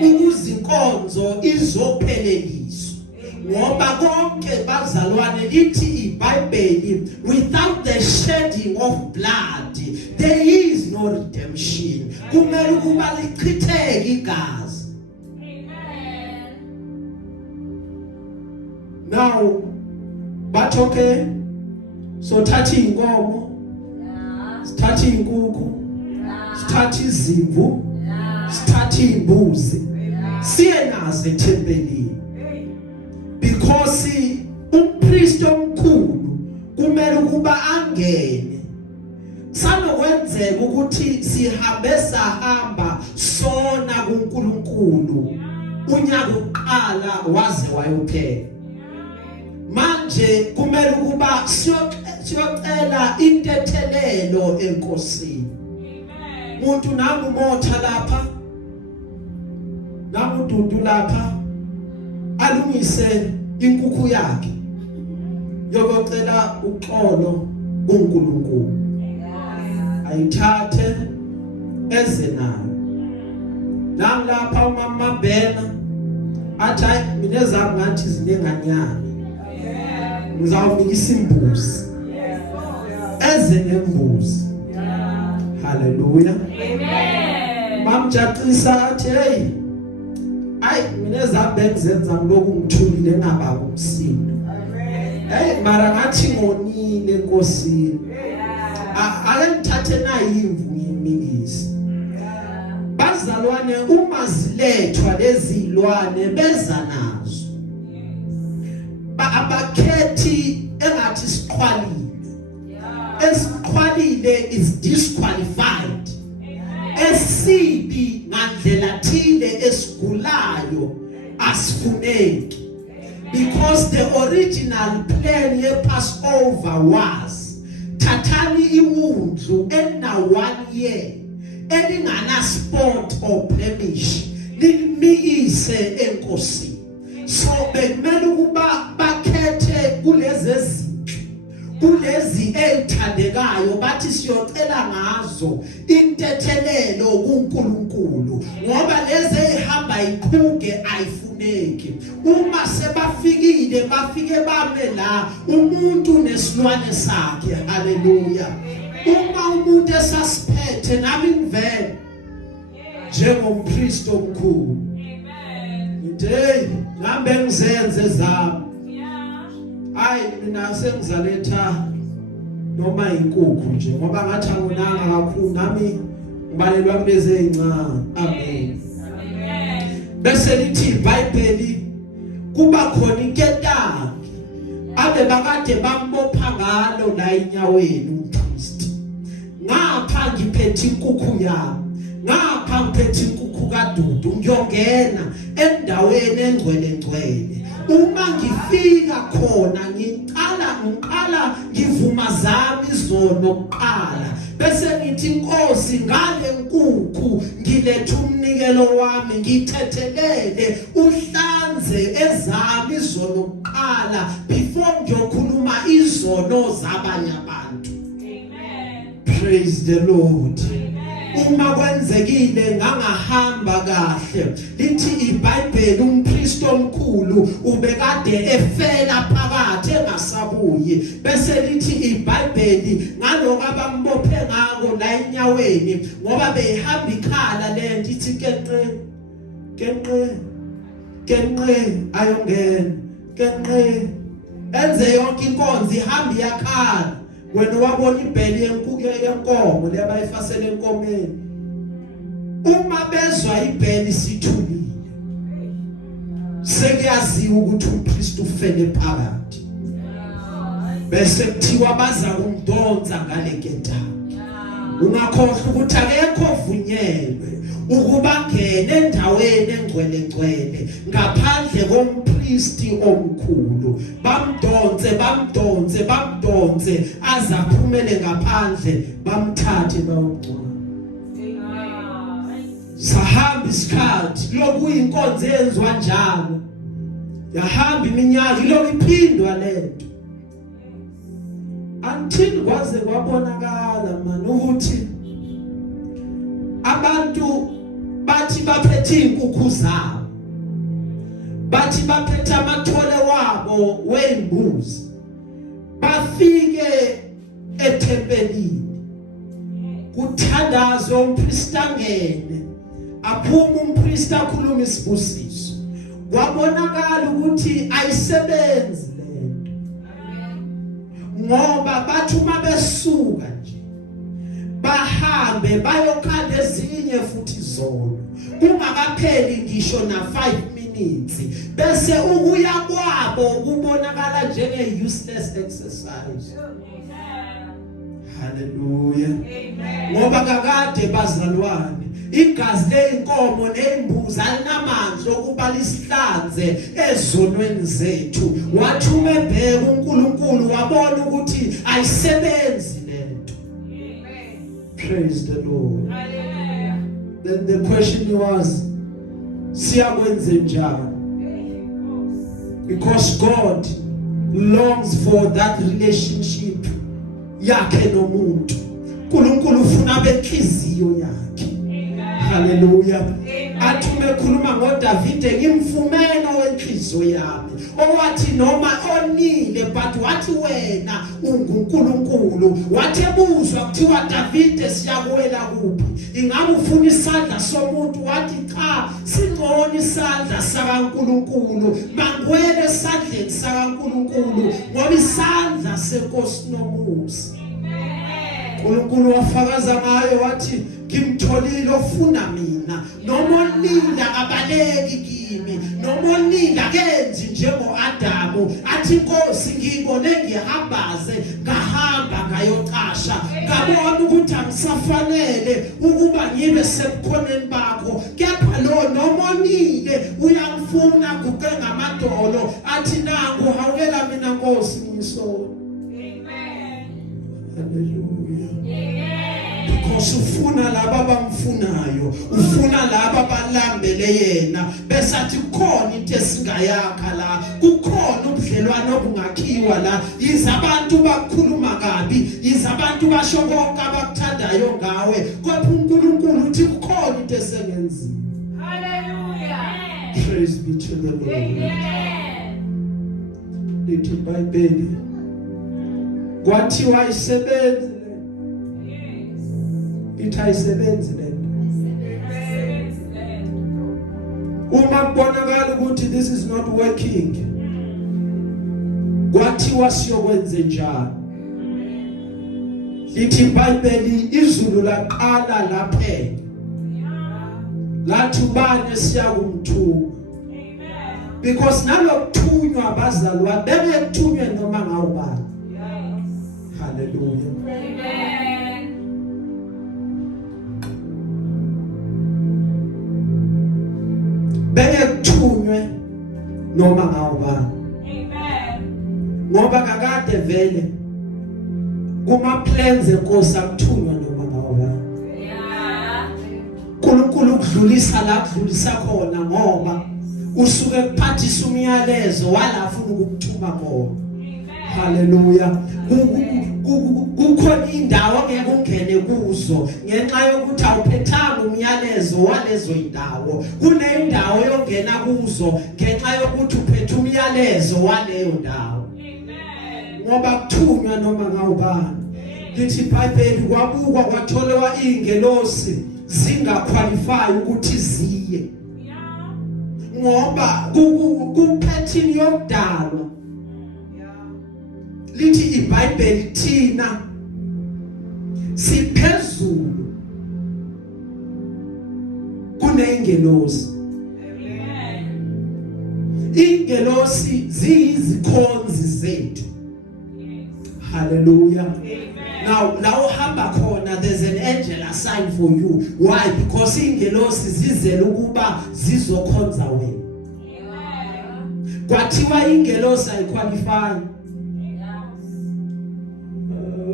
ukuze inkonzo izopheleliswa ngoba konke bazalwane lithi iBhayibheli without the shedding of blood there is no redemption. Kumele ukuba lichitheke igazi. Now but okay, so thatha inkomo sithatha inkukhu, sithatha izimvu, sithatha imbuzi, siye nazo ethempelini. Because umpriest omkhulu kumele ukuba angene. Sanokwenzeka ukuthi sihambe sahamba sona kuNkulunkulu unyaka oqala waze wayophela. Manje kumele ukuba siyocela intethelelo enkosini. Umuntu nangu motha lapha, nangu dudu lapha, alungise inkukhu yakhe yokocela uxolo kuNkulunkulu. Ayithathe eze nayo. Lapha umama Bhena athi mina ezami ngathi zinenganyana. Ngizawunikisa imbuzi. Eze nembuzi. Hallelujah. Amen. Mamjaqisa athi hey, mina ezami bengizenza lokhu ngithulile ngaba umsindo. Hey mara ngathi ngonile enkosini. Ake ngithathe na imvu ngimikise. Bazalwane uma zilethwa lezilwane beza nazo. Abakhethi engathi siqhwalile. Esiqhwalile is disqualified. Esibi ngandlela thile esigulayo asifuneki. Because the original plan ye Passover was thathani iwundlu ena 1 year elingana spot or blemish limikise enkosini. So bekumele ukuba bakhethe kulezi ezithandekayo bathi siyocela ngazo intethelelo kuNkulunkulu ngoba lezi ehamba iqhuge ayifuneki. Uma sebafikile bafike bame la umuntu nesilwane sakhe. Haleluya. Uma umuntu esasiphethe nami ngivele njengompriest omkhulu. Hey, ngambe ngizenze zami. Hayi mina sengizaletha noma inkukhu nje ngoba ngathi angonanga kakhulu nami ngibalelwa kulezi ezincane. Amen. Bese lithi iBhayibheli kuba khona inketanga abe bakade bambopha ngalo la enyaweni umpriest. Ngapha ngiphethe inkukhu yami. Ngapha ngiphethe inkukhu kaDudu ngiyongena endaweni engcwele. Uma ngifika khona ngiqala ngivuma zami izono kuqala bese ngithi Nkosi ngale nkukhu ngilethe umnikelo wami ngithethelele uhlanze ezami izono kuqala before ngiyokhuluma izono zabanye abantu. Amen. Praise the Lord. Uma kwenzekile ngangahamba kahle lithi iBhayibheli umpriest omkhulu ubekade efela phakathi engasabuyi bese lithi iBhayibheli ngaloko abambophe ngako la enyaweni ngoba behamba ikhala lento ithi kenqe ayongena enze yonke inkonzo ihamba yakhala. Wena wabona ibheli yenkomo lebayifasela enkomeni. Uma bezwa ibheli sithulile sekuyaziwa ukuthi umpriest ufele phakathi. Bese kuthiwa baza kumdonsa ngale nketanga. Ungakhohlwa ukuthi akekho vunyelwe ukuba ngene endaweni engcwele ngaphandle kompriest omkhulu. Bamdonse azaphumele ngaphandle bamthathe bawugcina. Sahamba isikhathi lokhu inkonzo yenziwa njalo. Yahamba iminyaka lokhu iphindwa lento. Until kwaze kwabonakala manje ukuthi abantu bathi baphethe inkukhu zabo. Bathi baphethe amathole wabo wembuzi. Bafike ethempelini. Kuthandazwe umpriest angene. Aphuma umpriest akhuluma isibusiso. Kwabonakala ukuthi ayisebenzi lento. Ngoba bathi uma besuka nje bahambe bayokhala ezinye futhi izolo kungakapheli ngisho na 5 minutes bese ukuya kwabo kubonakala njenge useless exercise. Hallelujah. Ngoba kakade bazalwane igazi leinkomo nezimbuzi alinamandla okuba lisihlanze ezonweni zethu. Wathi umebheka uNkulunkulu wabona ukuthi ayisebenzi lento. Praise the Lord. Hallelujah. Then the question was siyakwenze njani? Because God longs for that relationship yakhe nomuntu. uNkulunkulu ufuna benhliziyo yakhe. Hallelujah. Athi mekhuluma ngoDavid ngimfumene wenhliziyo yami owathi noma onile but wathi wena unguNkulunkulu. Wathi ebuzwa kuthiwa David siyakuwela kuphi ingabe ufuna isandla somuntu wathi cha singcono isandla sakaNkulunkulu mangiwele esandleni sakaNkulunkulu ngoba isandla senkosi nomusa. uNkulunkulu wafakaza ngayo wathi ngimtholile ofuna mina noma onile akabaleki kimi noma onile akenzi njengoAdamu. Athi Nkosi ngibone ngihambaze ngahamba ngayocasha ngabona ukuthi angisafanele ukuba ngibe sebukhoneni bakho kepha lo noma onile uyangifuna guqe ngamadolo. Athi nangu hawukela mina Nkosi ngisona. Hallelujah. Because ufuna laba bamfunayo, ufuna laba balambele yena. Bese athi kukhona into esingayakha la, kukhona ubudlelwano obungakhiwa la. Izabantu bakhuluma kabi, izabantu basho konke abakuthandayo ngawe. Kodwa uNkulunkulu uthi kukhona into esengenziwe. Hallelujah. Praise be to the Lord. Amen. Lithi iBhayibheli kwathiwa isebenzi ayisebenzi lento. Uma kubonakala ukuthi this is not working kwathiwa siyokwenze njani. Lithi iBhayibheli izulu laqala laphela lathi ubani siyakumthuma. Because nalokuthunywa abazalwa bengekuthunywe noma ngawubani. Hallelujah. Amen. Bengekuthunywe noma ngawubani. Amen. Ngoba kakade vele kuma plans enkosi akuthunywa noma ngawubani. Yeah. uNkulunkulu ukudlulisa la kudlulisa khona ngoba usuke kuphathisa umyalezo wala afuna ukukuthuma khona. Hallelujah. Kukhona indawo ngeke ungene kuzo ngenxa yokuthi awuphethanga umyalezo walezo indawo. Kunendawo yongena kuzo ngenxa yokuthi uphethe umyalezo waleyo ndawo. Ngoba kuthunywa noma ngawubani. Lithi iBhayibheli kwabukwa kwatholwa ingelosi zingaqualify ukuthi ziye. Ngoba kuphethini yokudalwa. Lithi iBhayibheli thina siphezulu kunengelosi. Ingelosi ziyizikhonzi zethu. Hallelujah. Now hamba khona there's an angel assigned for you. Why? Because ingelosi zizela ukuba zizokhonza wena. Kwathiwa ingelosi ayiqualify.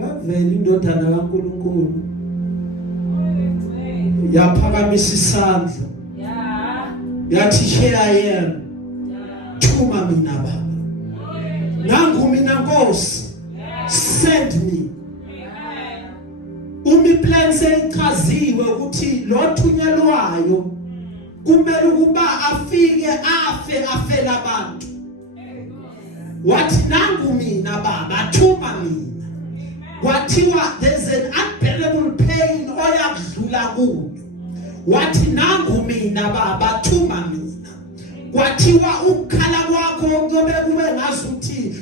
Wavela indodana kaNkulunkulu yaphakamisa isandla yathi here I am. Thuma mina baba. Nangu mina Nkosi. Send me. Plans echaziwe ukuthi lo thunyelwayo kumele ukuba afike afela abantu. Wathi nangu mina baba thuma mina. Kwathiwa there's an unbearable pain oyakudlula kuyo. Wathi nangu mina baba thuma mina. Kwathiwa ukukhala kwakho kube ngazuthi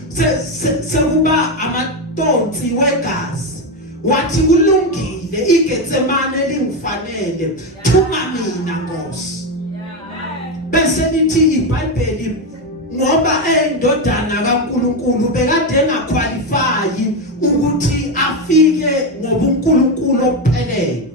sekuba amatonsi wegazi. wathi kulungile iGetsemane lingifanele thuma mina Nkosi. Bese lithi iBhayibheli ngoba indodana kaNkuluNkulu bekade engaqualify ukuthi afike ngoba uNkulunkulu ophelele.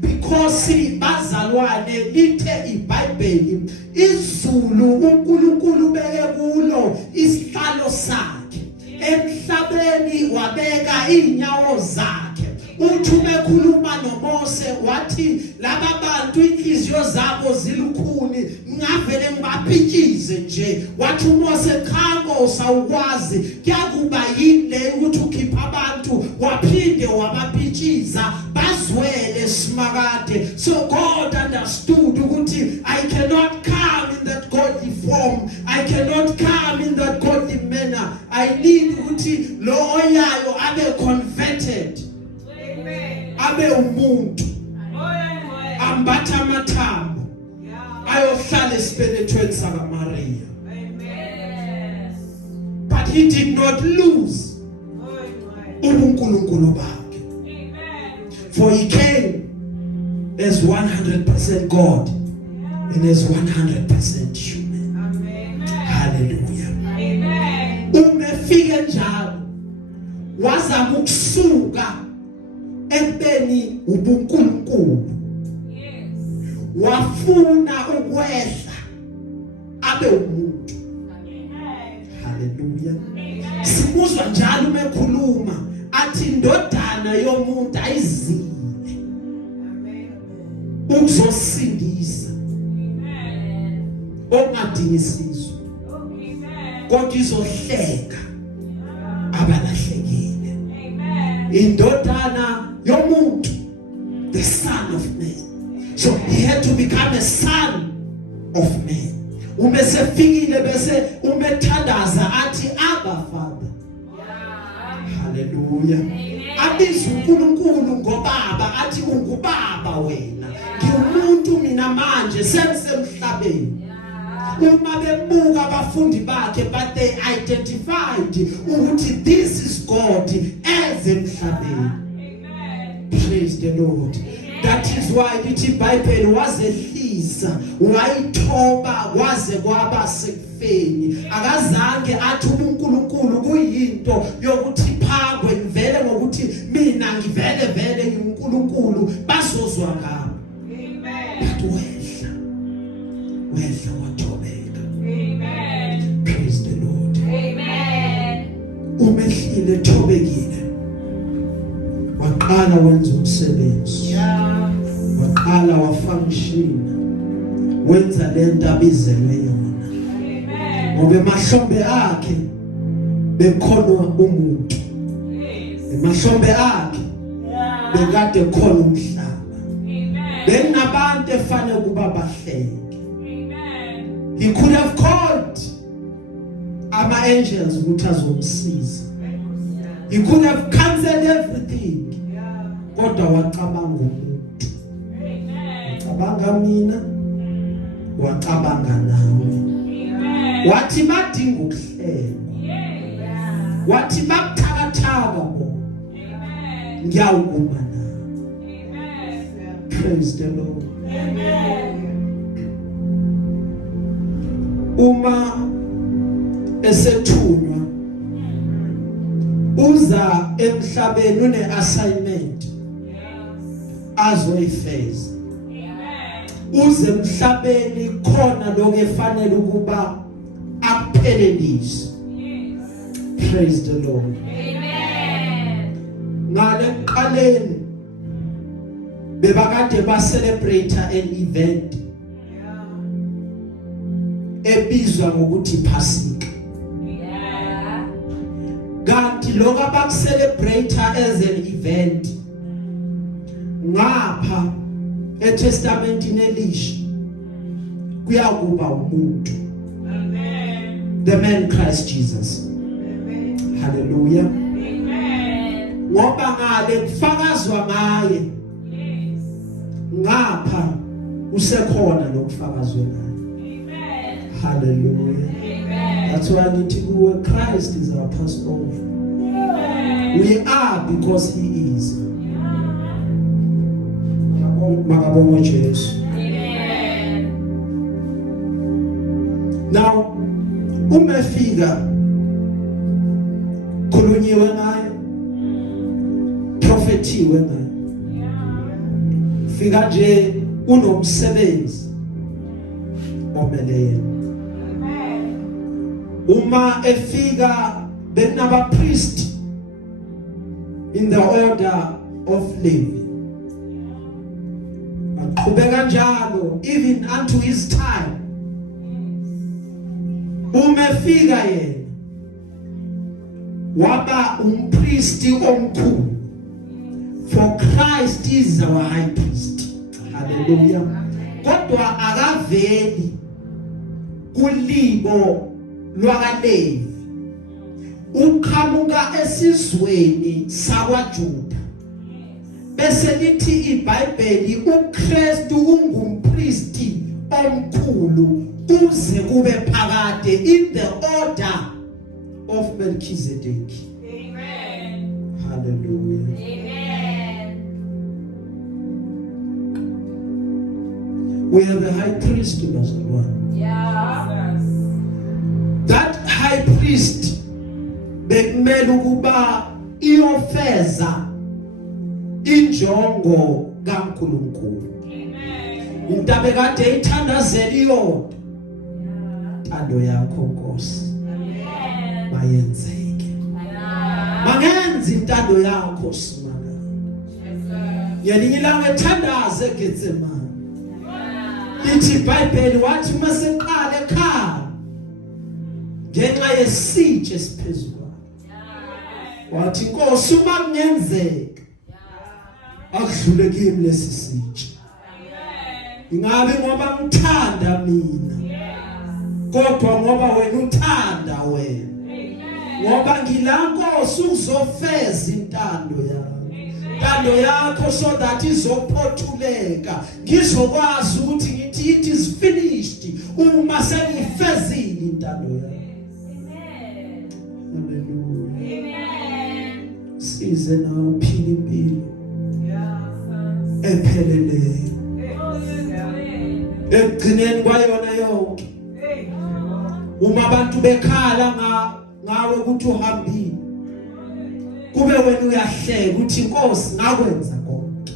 Because bazalwane lithe iBhayibheli izulu uNkulunkulu beke kulo isihlalo sakhe emhlabeni wabeka inyawo zakhe. Uthi bekhuluma noMose wathi laba bantu inhliziyo zabo zilukhuni ngavele ngibaphikize nje. Wathi uMose khango sawukwazi kuyakuba yini le ukuthi ukhipha abantu waphinde wabaphikiza bazwele simakade. So God understood ukuthi I cannot come in that godly form, I cannot come in that godly manner. I need ukuthi lo oyayo abe converted, abe umuntu ambatha amathambo ayohlala esibelethweni sakaMaria. But he did not lose ubuNkulunkulu bakhe, for he came as 100% God and as 100% human. Hallelujah. Umefike njalo wazama ukusuka ekubeni ubuNkulunkulu, wafuna ukwehla abe umuntu. Hallelujah. Simuzwa njalo umekhuluma athi indodana yomuntu ayizile ukuzosindisa okungadingisizwe, kodwa izohleka abalahlekile. Indodana yomuntu, the son of man. So he had to become a son of man. Umesefikile bese umethandaza athi Abba Father. Hallelujah. Abiza uNkulunkulu ngobaba athi ungubaba wena. Ngiwumuntu mina manje semhlabeni. Uma bebuka abafundi bakhe, but they identified ukuthi this is God as emhlabeni. Praise the Lord. That is why lithi iBhayibheli wazehlisa wayithoba kwaze kwaba sekufeni. Akazange athi uNkulunkulu kuyinto yokuthi phakwe ngivele ngokuthi mina ngivele ngiuNkulunkulu bazozwa ngabo. But wehla wathobeka. Praise the Lord. Umehlile thobekile, waqala wenza umsebenzi, waqala wafunctiona, wenza lento abizelwe yona. Ngoba emahlombe akhe bekhona umuntu, emahlombe akhe bekade khona umhlaba, benabantu efanele kuba bahleke. He could have called ama angels ukuthi azomsiza. He could have cancelled everything. Kodwa wacabanga umuntu. Wacabanga mina, wacabanga nawe. Wathi badinga ukuhleka. Wathi bakuthakathaka bo. Ngiyawukuma nawe. Praise the Lord. Uma esethunywa uza emhlabeni une-assignment azoyifeza. Uze emhlabeni khona lokho efanele ukuba akuphelelise. Praise the Lord. Ngale kuqaleni bebakade ba celebrate an event ebizwa ngokuthi Pasika. Kanti lokho abaku-celebrate as an event ngapha eTestamentini elisha kuyakuba umuntu. The man Christ Jesus. Hallelujah. Ngoba ngale kufakazwa ngaye ngapha usekhona lokufakazwe ngaye. Hallelujah. That's why Christ is our Passover. We are because he umsize. Makabonga Jesu. Amen. Now umefika khulunyiwe ngaye, profetiwe ngaye, fika nje unomsebenzi omeleyo. Uma efika benaba priest in the order of Levi, aqhubeka njalo even unto his time. Umefika yena waba umpriesti omkhulu, for Christ is our high priest. Hallelujah. Kodwa akaveli kulibo lwakaLevi, uqhamuka esizweni sakwaJuda. Bese lithi iBhayibheli uKristu ungumpriesti omkhulu kuze kube phakade, in the order of Melchizedek. Amen. Hallelujah. Amen. We have a high priest in us one. Yeah. That high priest bekumele ukuba iyofeza injongo kaNkulunkulu. Amen. Into bekade ithandazela iyodwa, intando yakho Nkosi Amen. bayenzeke. Mangenzi intando yakho simanga. Yelinye ilanga ethandaze eGetsemane. Lithi iBhayibheli wathi uma seqala ekhaya ngenxa yesitshe esiphezulu, wathi Nkosi uma kungenzeka akudlule kimi lesi sitshe, ingabe ngoba ngithanda mina, kodwa ngoba wena uthanda wena, ngoba ngila Nkosi uzofeza intando yakho, so that izophothuleka, ngizokwazi ukuthi ngithi it is finished uma sengifezile intando yakho. Hallelujah. Amen. Size na uphila impilo epheleleyo ekugcineni kwayona yonke. Uma abantu bekhala ngawe ukuthi uhambile, kube wena uyahleka uthi Nkosi ngakwenza konke,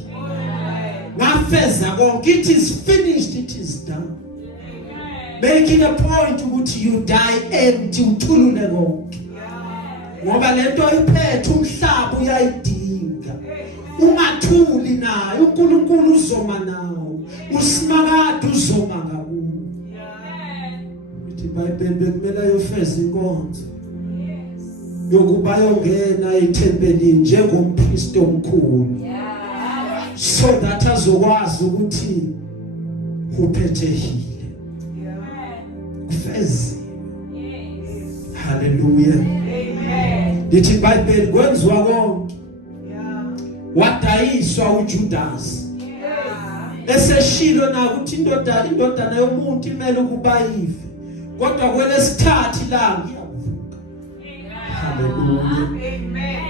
ngafeza konke, it is finished, it is done. Making a point ukuthi you die empty, uthulule konke, ngoba lento iphethe umhlaba uyayidinga. Ungathuli nayo, uNkulunkulu uzoma nawo, usimakade uzoma ngakuwo. Ithi iBhayibheli bekumele ayofeza inkonzo yokuba yongena ethempelini njengompristi omkhulu, so that azokwazi ukuthi uphethehile, ufeziwe. Hallelujah. Amen. Lithi iBhayibheli kwenziwa konke, wadayiswa uJudas, eseshilo na ukuthi indodana yomuntu imele ukuba ife, kodwa kwelesithathu ilanga iyavuka. Hallelujah. Amen.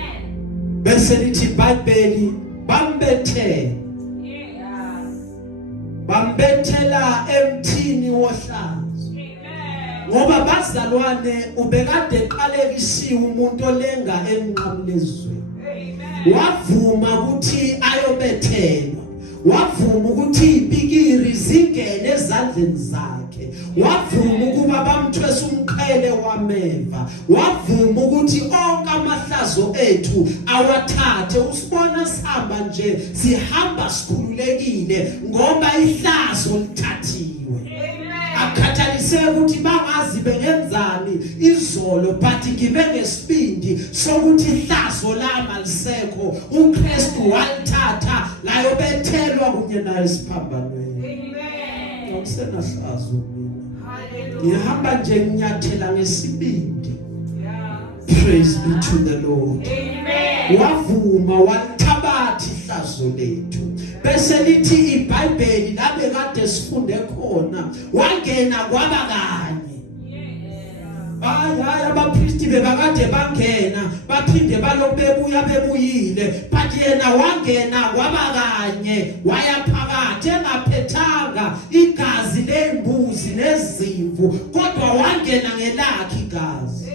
Bese lithi iBhayibheli bambethela emthini wohlazo, ngoba bazalwane ubekade eqalekisiwe umuntu olenga emnqamlezweni. Wavuma ukuthi ayobethelwa, wavuma ukuthi izipikiri zingene ezandleni zakhe, wavuma ukuba bamthwese umqhele wameva, wavuma ukuthi onke amahlazo ethu awathathe. Usibona sihamba nje, sihamba sikhululekile ngoba ihlazo lithathiwe. Akhathalise ukuthi bangazi bengenzani izolo, but ngibe ngesibindi sokuthi ihlazo lami lisekho, uKristu walithatha layobethelwa kunye naye esiphambanweni. Amen. Akusena hlazo mina, Hallelujah. ngihamba nje nginyathela ngesibindi. Yeah. Praise be to the Lord. Amen. Wavuma walithabathi ihlazo lethu. Bese lithi iBhayibheli labe kade sifunde khona, wangena kwaba kanye. hayi abapristi bebakade bangena baphinde balobebuya bebuyile, but yena wangena kwabakanye waya phakathi engaphethanga igazi lembuzi nezimvu, kodwa wangena ngelakhe igazi.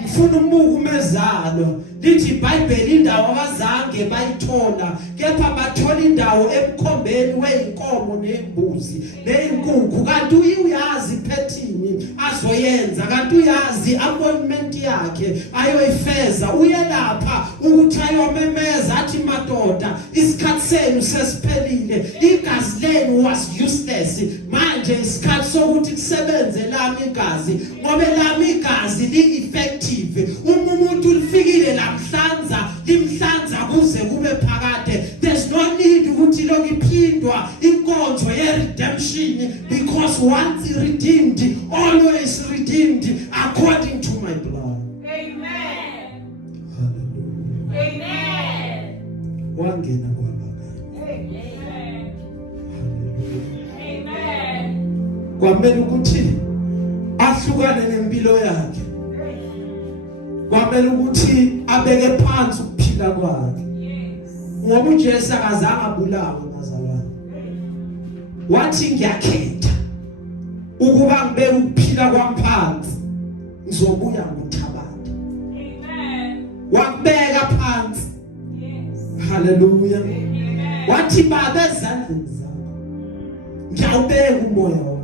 Ngifuna umbukumezalo lithi iBhayibheli indawo abazange bayithola, kepha bathola indawo emkhombeni weinkomo nembuzi neinkukhu. Kanti uyazi phethini azoyenza, kanti uyazi appointment yakhe ayoyifeza. Uyelapha ukuthi ayomemeza athi madoda isikhathi senu sesiphelile, igazi lenu was useless, manje isikhathi sokuthi kusebenze lami igazi, ngoba lami igazi li-effective. Uma umuntu lifikile lamhlanza limhlanza kuze kube phakade. There's no need ukuthi lokho iphindwa inkonzo ye-redemption, because once redeemed always redeemed according to my blood. Amen. Hallelujah. Amen. Wangena kwabakanye. Amen. Hallelujah. Amen. Kwamele ukuthi ahlukane nempilo yakhe, kwamele ukuthi abeke phansi ukuphila kwakhe, ngoba uJesu akazange abulawe bazalwane. Wathi ngiyakhetha ukuba ngibeke ukuphila kwami phansi, ngizobuya nguthabata. Amen. Wakubeka phansi. Yes. Hallelujah. Amen. Wathi baba ezandleni zakho ngiyawubeka umoya wami.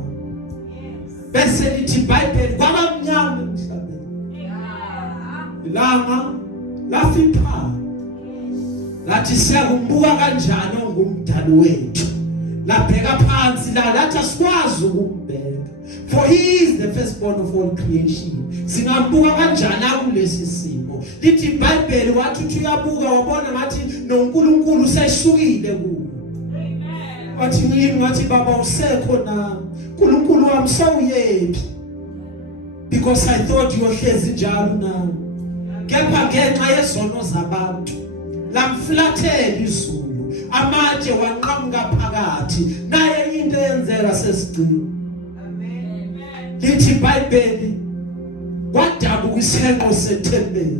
Bese lithi iBhayibheli kwabamnyama emhlabeni ilanga lafipha, lathi siyakumbuka kanjani ongumdali wethu, labheka phansi lathi asikwazi ukumbeka, for he is the firstborn of all creation. Singambuka kanjani kulesi simo? Lithi iBhayibheli wathi uthi uyabuka wabona ngathi noNkulunkulu useshukile kuwe. Amen. Wathi yini? Wathi baba usekho na uNkulunkulu wami sawuyephi? Because I thought uyohlezi njalo nami, kepha ngenxa yezono zabantu lamflathela izulu, amatshe wanqamuka phakathi, naye into eyenzeka sesigcina. Amen. Lithi iBhayibheli kwadabuka isenqo sethempeli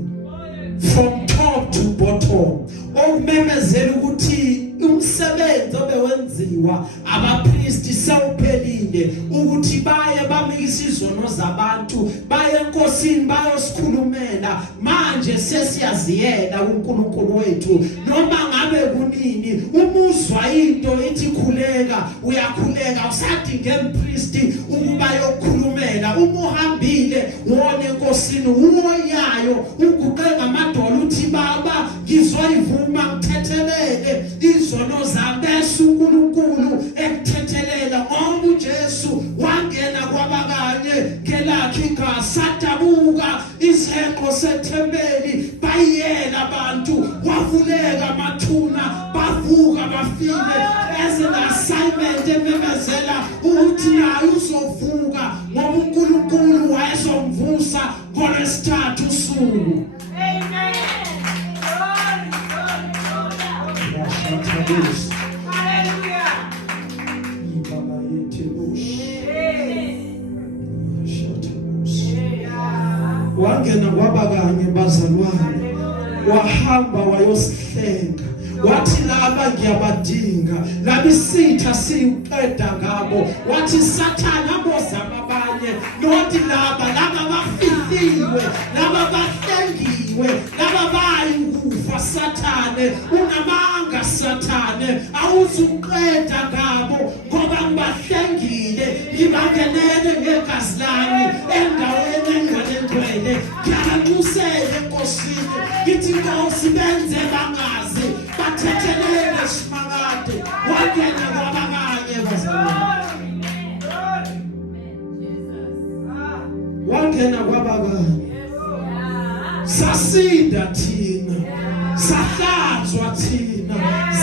from top to bottom, okumemezela ukuthi umsebenzi obewenziwa abapristi sawuphelile, ukuthi baye bamikisa izono zabantu, baye enkosini bayosikhulumela. Manje sesiyaziyela uNkulunkulu wethu, noma ngabe kunini. Umuzwa into ithi khuleka, uyakhuleka, usadinga empristi ukuba yokukhulumela. Uma uhambile wona enkosini uwoyayo uguqe ngamadolo uthi baba ngizoyivuma ngithethelele izono zami, bese uNkulunkulu ekuthethelela. Ngoba uJesu wangena kwabakanye ngelakhe igazi, sadabuka isenqo sethempeli, bayiyela abantu, wavuleka amathuna, bavuka bafile. As an assignment ememezela ukuthi naye uzovuka, ngoba uNkulunkulu wayezomvusa ngolwesithathu usuku. Amen. Glory. Hallelujah. Wangena kwabakanye bazalwane, wahamba wayosihlenga, wathi laba ngiyabadinga, labisitha siqeda ngabo. Wathi Sathane abozama abanye, nothi laba bafihliwe, laba bahlengiwe, laba bayi ukufa. Sathane unamanga, Sathane awuzuqeda ngabo, ngoba ngibahlengile, ngibangenele ngegazi lami endaweni engcwele. Ngiyabanxusela enkosini, ngithi Nkosi benze bangazi, bathethelele simakade. Wangena kwabakanye bazalwane, wangena kwabakanye. Sasinda thina, sahlanzwa thina,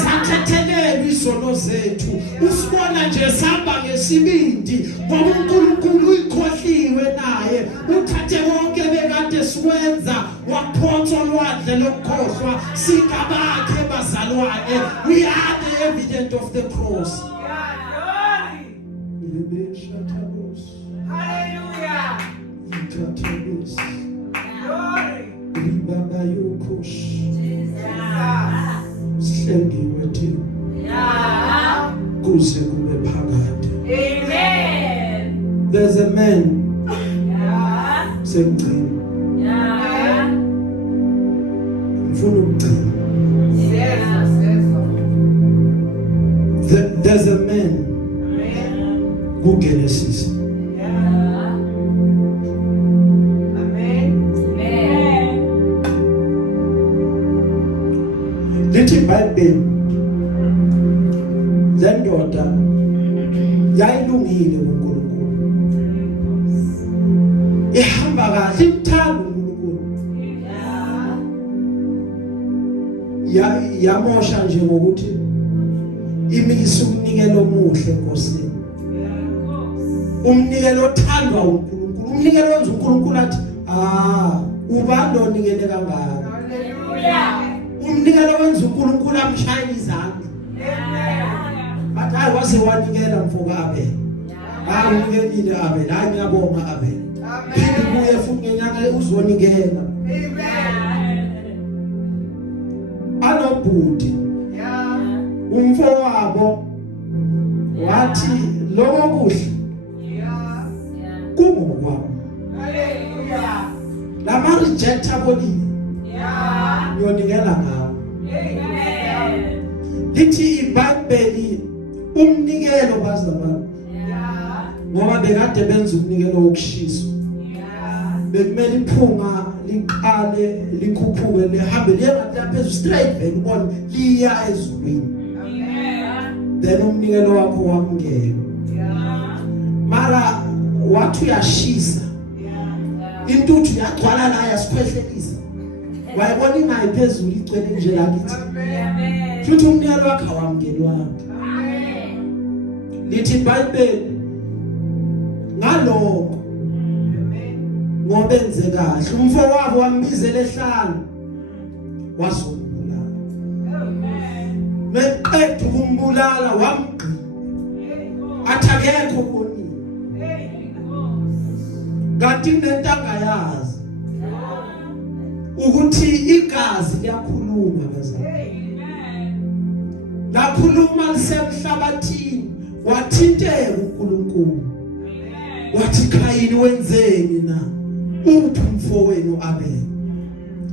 sathethelelwa izono zethu. Usibona nje sihamba ngesibindi, ngoba uNkulunkulu uyikhohliwe naye, uthathe konke bekade sikwenza, waphonsa olwandle lokukhohlwa. Singabakhe bazalwane, we are the evidence of the cross. Hallelujah. Katabis. Glory. Ribaba yokosh. Jesus. Sihlengiwe thina. Yeah. Kuze kube phakade. Amen. There's a man Yeah. semgcini. Yeah. Mfuna ukugcina. Yes. There's a man Amen. kuGenesis. Yeah. Amen. Amen. Lithi iBhayibheli le ndoda yayilungile kuNkulunkulu. Ihamba kahle imthanda uNkulunkulu. Yeah. Yamosha nje ngokuthi imikisa umnikelo omuhle enkosini. Umnikelo othandwa uNkulunkulu. Umnikelo wenza uNkulunkulu athi ubani onikele kangaka. Hallelujah. Umnikelo wenza uNkulunkulu amshayile izandla. Amen. Bathi hayi wase wanikela mfoka Abel. Hayi unikelile Abel, hayi ngiyabonga Abel. Phinde kuye futhi ngenyanga uzonikela. Amen. Anobhudi Yeah. umfowabo wathi lokho kuhle Yeah. kungokwami. Hallelujah. Lama rejecta bodini Yeah. yonikela ngawo. Amen. Lithi iBhayibheli umnikelo bazalwane Yeah. ngoba bekade benza umnikelo wokushisa. Yeah. Bekumele iphunga liqale likhuphuke lihambe liye ngaphezulu straight vele ubone liya ezulwini. Amen. Then umnikelo wakho wamukela. Yeah. Mara wathi uyashisa Yeah. intuthu yagcwala la yasikhwehlelisa. Wayibona ingayiphezulu icwele nje la kithi. Amen. Futhi umnikelo wakhe awamukelwanga. Amen. Lithi iBhayibheli ngalokho Amen. ngoba enze kahle umfowabo wambizela ehlala wasombulala. Amen. Meqedwe ukumbulala wamgqina athi akekho bonini. Kanti nentanga yazi ukuthi igazi liyakhuluma bazalwane. Lakhuluma lisemhlabathini wathinteka uNkulunkulu. Wathi Kayini wenzeni na? Uphi umfowenu Abel?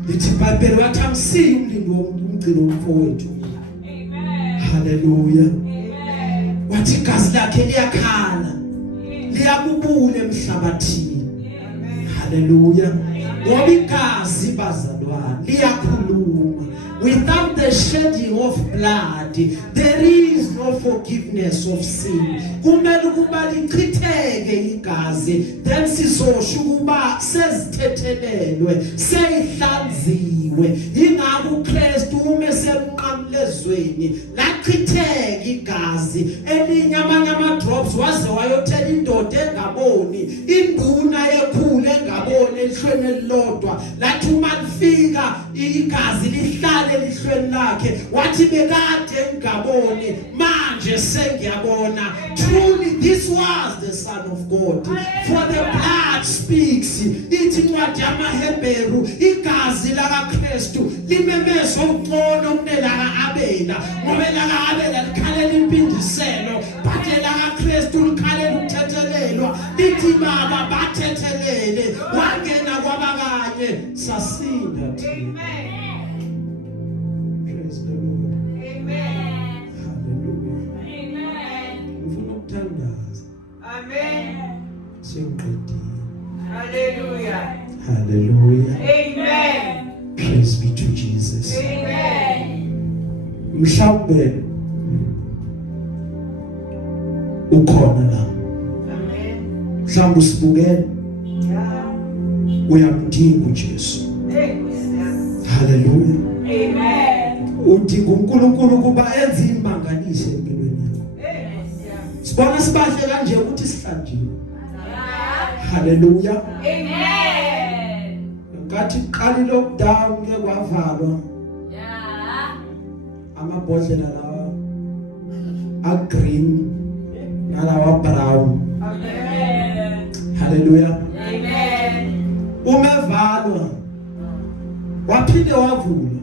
Lithi iBhayibheli wathi amsiye umlindi womgcino umfowethu. Hallelujah. Wathi igazi lakhe liyakhala liyabubula emhlabathini. Hallelujah. Ngoba igazi bazalwane liyakhuluma. Without the shedding of blood there is no forgiveness of sin. Kumele ukuba lichitheke igazi then sizosho ukuba sezithethelelwe seyihlanziwe. Ingakho uKristu uma semnqamlezweni lachitheka igazi elinye amanye ama drops waze wayothela indoda engaboni induna yekhulu engaboni elihlweni elilodwa lathi uma lifika igazi lihlale elihlweni lakhe wathi bekade ngaboni manje sengiyabona. Truly this was the Son of God, for the blood speaks. Ithi incwadi yamaHebheru igazi lakaKristu limemeza ukungcono kunelaka Abela ngoba laka Abela likhalela impindiselo but lakaKristu likhalela ukuthethelelwa. Lithi baba bathethelele wangena kwabakanye sasinda thina. Praise the Lord. Amen. Hallelujah. Amen. Ngifuna ukuthandaza Amen. sengiqedile. Hallelujah. Hallelujah. Amen. Praise be to Jesus. Amen. Mhlawumbe ukhona la. Amen. Mhlawumbe usibukele Yeah. uyamdinga uJesu. Amen. Hallelujah. Amen. Udinga uNkulunkulu kuba enze imangaliso empilweni yakho. Amen. Sibona sibahle kanje ukuthi sihlanjiwe. Yeah. Hallelujah. Amen. Ngathi qali lockdown ke kwavalwa Yeah. amabhodlela lawa a green nalawa brown. Amen. Hallelujah. Amen. umevalwa waphinde wavula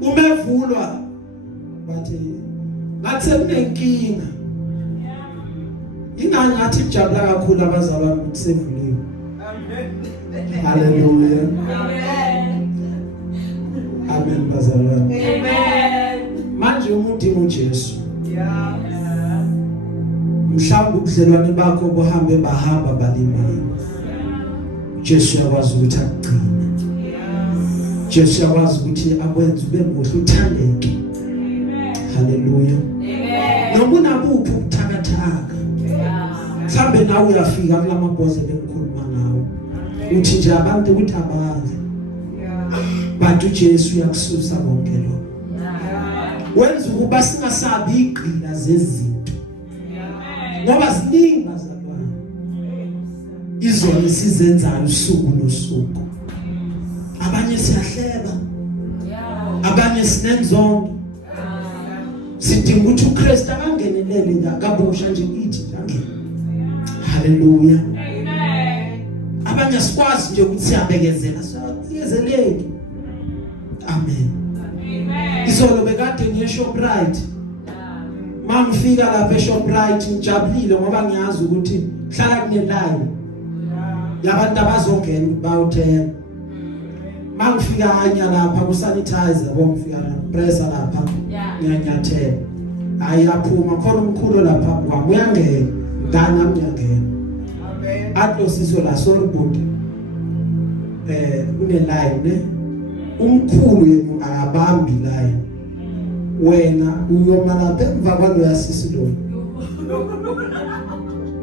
umevulwa bathi ngathi kunenkinga ingani ngathi jabula kakhulu abazalwane ukuthi sevuliwe haleluya amen bazalwane manje umuntu uJesu mhlawumbe ubudlelwane bakho bohambe bahamba balimala Jesu yakwazi ukuthi akugcine Jesu yakwazi ukuthi akwenze ube muhle uthandeke haleluya noma unabuphi ubuthakathaka mhlambe nawe uyafika kulamabhoze bekukhuluma nawe uthi nje abantu ukuthi abazi bantu Jesu yakususa konke lo wenza ukuba singasabi igqila zezinto ngoba ziningi bazalwane izona sizenzayo usuku nosuku abanye siyahleba abanye sinenzondo sidinga ukuthi uKristu akangenelele kabusha nje ithi angene haleluya abanye sikwazi nje ukuthi siyabekezela siyezeleki amen isolo bekade ngiye Shoprite mangifika lapha eShoprite ngijabulile ngoba ngiyazi ukuthi hlala kunelayo yabantu abazongena bawuthenga mangifika anya lapha ku sanitizer bomfika pressure lapha ngiyanyathela ayaphuma khona umkhulo lapha kwami uyangena ngana uyangena amen atosiso la sorbuti kuneline ne umkhulu yenu akabambi line wena uyoma lapha emva kwalo yasisilo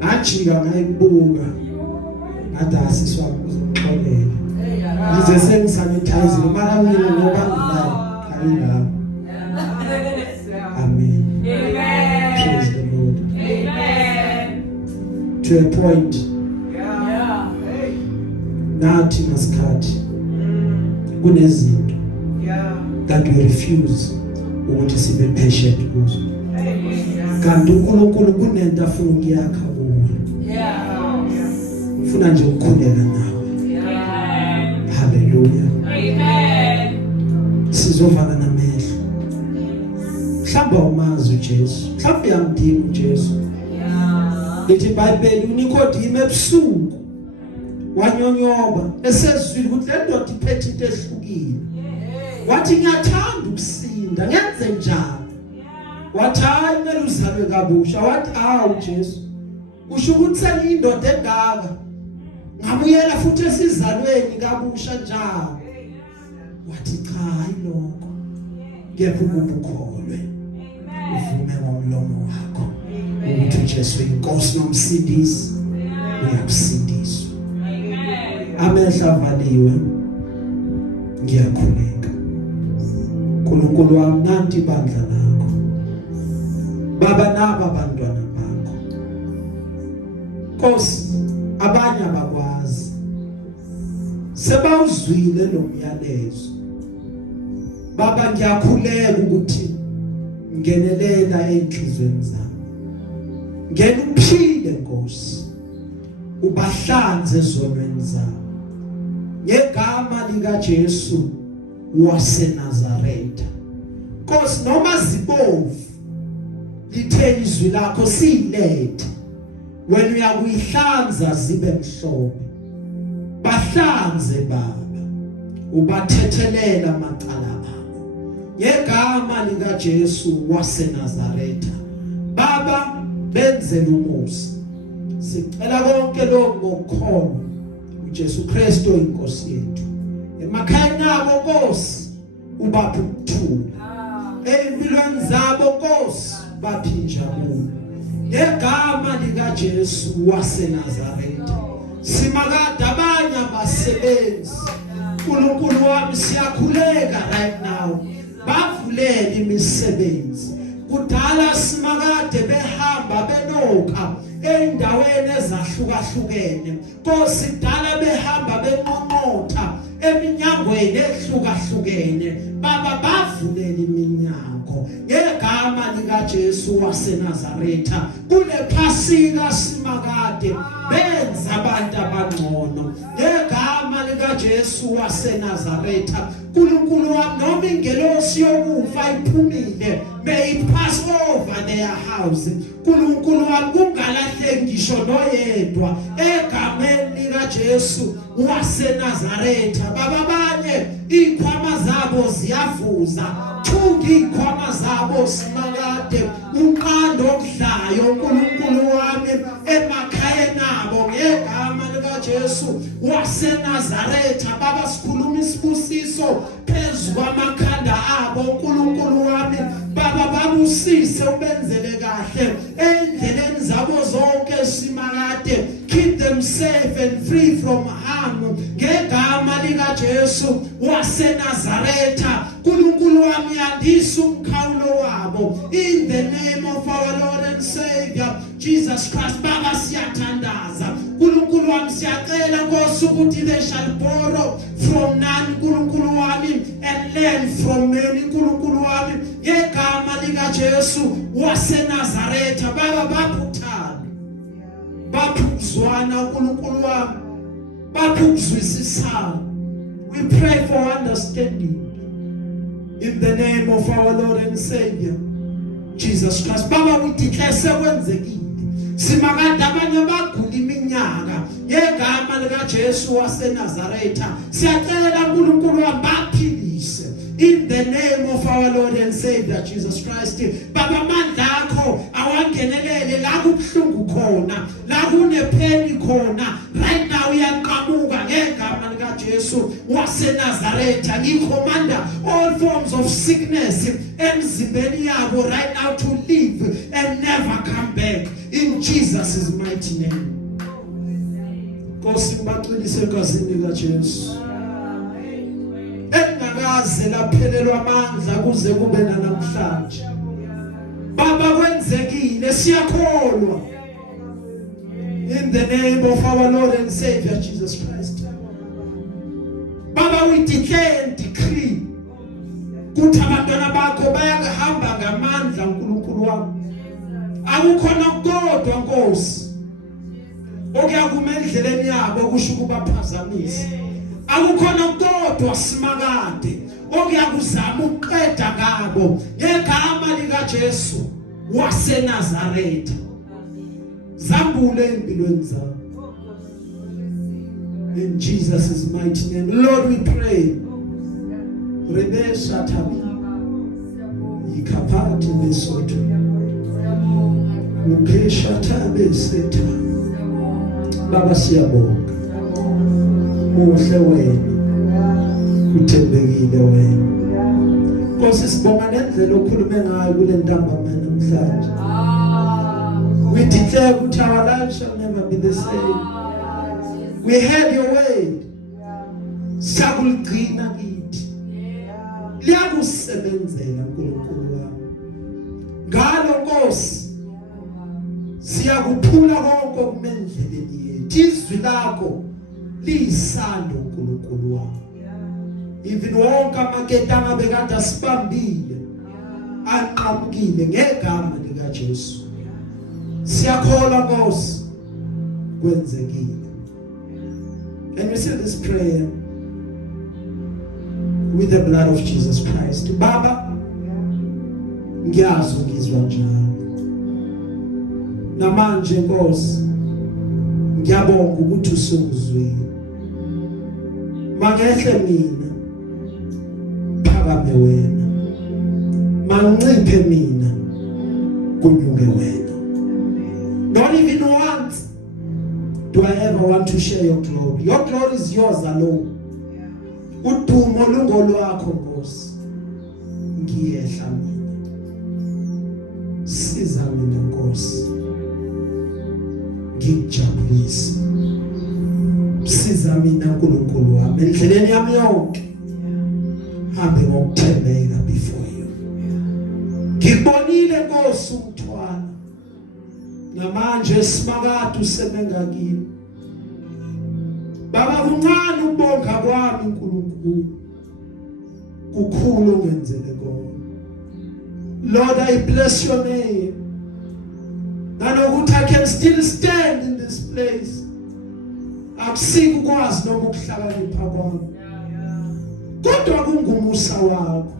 ajika ngayibuka ngadasiswa uzoxolela ngize sengisanitize mara mina ngoba ngilapha kanina amen praise the Lord to a point nathi masikhathi kunezinto that we refuse ukuthi sibe patient kuzo kanti uNkulunkulu kunento afuna ukuyakha kuwe ufuna nje ukukhuleka nawe haleluya amen sizovana namehlo mhlamba umazi uJesu mhlamba uyamdinga uJesu lithi iBhayibheli uNikodime ebusuku wanyonyoba esezwile ukuthi le ndoda iphethe into ehlukile wathi ngiyathanda ukusinda ngenze njani wathi hayi kumele uzalwe kabusha wathi uJesu usho ukuthi seniyindoda engaka ngabuyela futhi esizalweni kabusha njalo wathi cha hayi lokho ngeke ukukholwe uvume ngomlomo wakho ukuthi uJesu inkosi nomsindisi uyakusindiswa amehla avaliwe ngiyakhuleka uNkulunkulu wami nanti ibandla lakho baba naba abantwana bakho Nkosi abanye abakwazi sebawuzwile lo myalezo baba ngiyakhuleka ukuthi ngenelela enhlizweni zami ngeke uphile Nkosi ubahlanze ezonweni zami ngegama lika Jesu waseNazaretha Nkosi noma zibovu lithe izwi lakho silethe wena uyakuyihlanza zibe mhlophe bahlanze baba ubathethelela amacala abo ngegama lika Jesu waseNazaretha baba benzele umusa sicela konke lokho ngokukholwa uJesu Kristu inkosi yethu emakhayeni abo Nkosi ubaphe ukuthula empilweni zabo Nkosi baphe injabulo ngegama lika Jesu waseNazaretha simakade abanye abasebenzi uNkulunkulu wami siyakhuleka right now bavulele imisebenzi kudala simakade behamba benokha endaweni ezahlukahlukene Nkosi dala behamba benqonqotha eminyangweni ehlukahlukene baba bavulela iminyango ngegama lika Jesu waseNazaretha kule phasika simakade benza abantu abangcono ngegama lika Jesu waseNazaretha uNkulunkulu wami noma ingelosi yokufa iphumile may it pass over their house uNkulunkulu wami kungalahleki ngisho noyedwa egameni lika Jesu waseNazaretha baba banye ikhwama zabo ziyavuza thungi ikhwama zabo simakade unqando okudlayo uNkulunkulu wami emakhaya nabo ngegama lika Jesu waseNazaretha baba sikhuluma isibusiso phezu kwamakhanda abo uNkulunkulu wami baba babusise ubenzele kahle endleleni zabo zonke simakade keep them safe and free from harm ngegama lika Jesu waseNazaretha uNkulunkulu wami yandisa umkhawulo wabo in the name of our Lord and Savior Jesus Christ baba siyathandaza uNkulunkulu wami siyacela Nkosi ukuthi they shall borrow from none uNkulunkulu wami and learn from many uNkulunkulu wami ngegama lika Jesu waseNazaretha baba baphuthana baphuzwana uNkulunkulu wami baphuzwisisana we pray for understanding in the name of our Lord and Savior Jesus Christ baba we declare sekwenzekile simakade abanye bagula iminyaka ngegama lika Jesu waseNazaretha siyacela uNkulunkulu wabaphilise in the name of our Lord and Savior Jesus Christ baba amandla akho awangenelele la kubhlungu khona la kunepheni khona right now uyanqamuka ngegama lika Jesu waseNazaretha ngicommanda all forms of sickness emzimbeni yabo right now to live and never come back in Jesus' mighty name Nkosi ngibacwilise egazini lika Jesu engakaze laphelelwa amandla kuze kube namhlanje baba kwenzekile siyakholwa in the name of our Lord and Savior Jesus Christ baba we declare and decree ukuthi abantwana bakho bayahamba ngamandla uNkulunkulu wami akukhona kodwa Nkosi okuyakuma endleleni yabo kusho ukubaphazamisa akukhona kodwa simakade okuyakuzama ukuqeda ngabo ngegama lika Jesu waseNazaretha zambule empilweni zabo in Jesus' mighty name Lord we pray rebesha tabi ikapati besoto ukesha tabe seta baba siyabonga muhle wena uthembekile wena Nkosi sibonga nendlela okhulume ngayo kule ntambama namhlanje we declare that our lives shall never be the same we have your word sakuligcina kithi liyakusebenzela uNkulunkulu wami ngalo Nkosi siyakuphula konke kumendleleni yethu izwi lakho liyisando uNkulunkulu wami even wonke amaketanga bekade asibambile aqhamukile ngegama lika Jesu siyakholwa Nkosi kwenzekile and we say this prayer with the blood of Jesus Christ baba ngiyazi ngizwa njalo namanje Nkosi ngiyabonga ukuthi usungizwile mangehle mina phakame wena manciphe mina kunyuke wena not even once do I ever want to share your glory is yours alone udumo lungolwakho Nkosi ngiyehla mina siza mina Nkosi ngijabulisa siza mina uNkulunkulu wami endleleni yami yonke hambe ngokuthembeka before you ngibonile Nkosi umthwalo namanje simakade usebenga kimi Baba kuncane ubonga kwami uNkulunkulu kukhulu ongenzele kona. Lord, I bless your name. Nanokuthi I can still stand in this place. Akusiki ukwazi noma ukuhlakanipha kwami. Kodwa kungumusa wakho.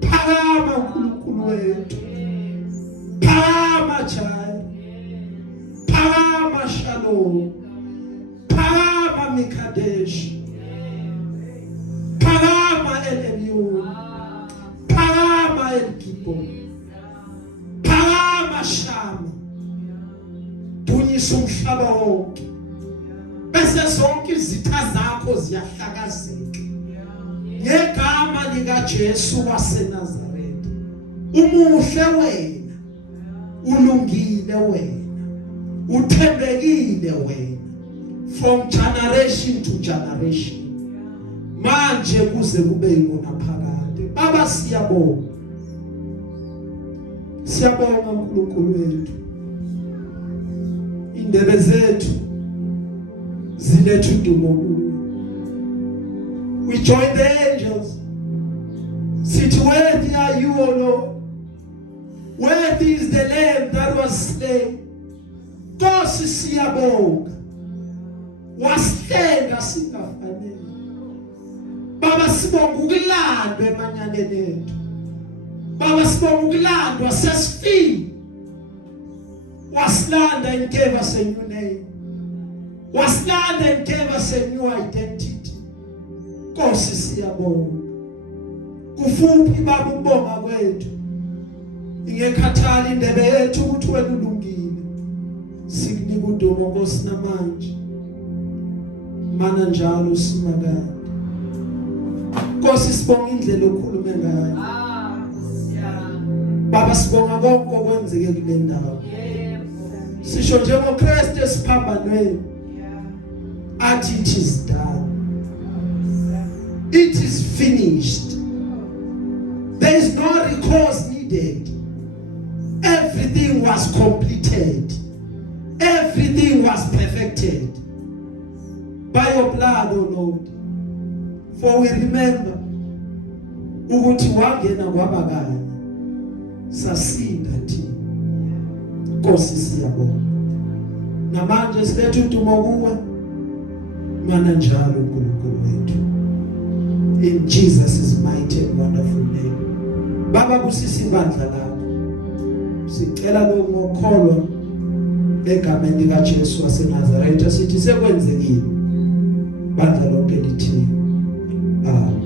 Phakama uNkulunkulu wethu. Phakama Jaya. Phakama Shalom. Phakama Mikadesh. Phakama Elenu. Phakama Elkipo. Phakama Shama. Dunyisa umhlaba wonke. Bese zonke izitha zakho ziyahlakazeka. Ngegama lika Jesu waseNazaretha. Umuhle wena. Ulungile wena. Uthembekile wena. From generation to generation. Manje kuze kube yona phakade. Baba siyabonga. Siyabonga uNkulunkulu wethu. Indebe zethu ziletha udumo kuwe. We join the angels. Sithi worthy are you, O Lord. Worthy is the Lamb that was slain. Nkosi siyabonga. Wasihlenga singafanele. Baba sibonga ukulandwa emanyaneni ethu. Baba sibonga ukulandwa sesifile. Wasilanda and gave us a new name. Wasilanda and gave us a new identity. Nkosi siyabonga. Kufuphi baba ubonga kwethu. Ingekhathali indebe yethu ukuthi wena ulungile. Sikunika udumo Nkosi namanje. Mana njalo simakade. Nkosi sibonga indlela okhulume ngayo. Baba sibonga konke okwenzeke kule ndawo. Sisho njengoKristu esiphambanweni. Athi it is done. It is finished. There is no recourse needed. Everything was completed. Everything was perfected by your blood, O Lord. For we remember ukuthi wangena kwabakanye sasinda thina. Nkosi siyabonga. Namanje silethe udumo kuwe. Mana njalo uNkulunkulu wethu. In Jesus' mighty and wonderful name. Baba kusisi ibandla lakho. Sicela lo ngokholwa egameni lika Jesu waseNazaretha sithi sekwenzekile. Bandla lonke lithi. Amen.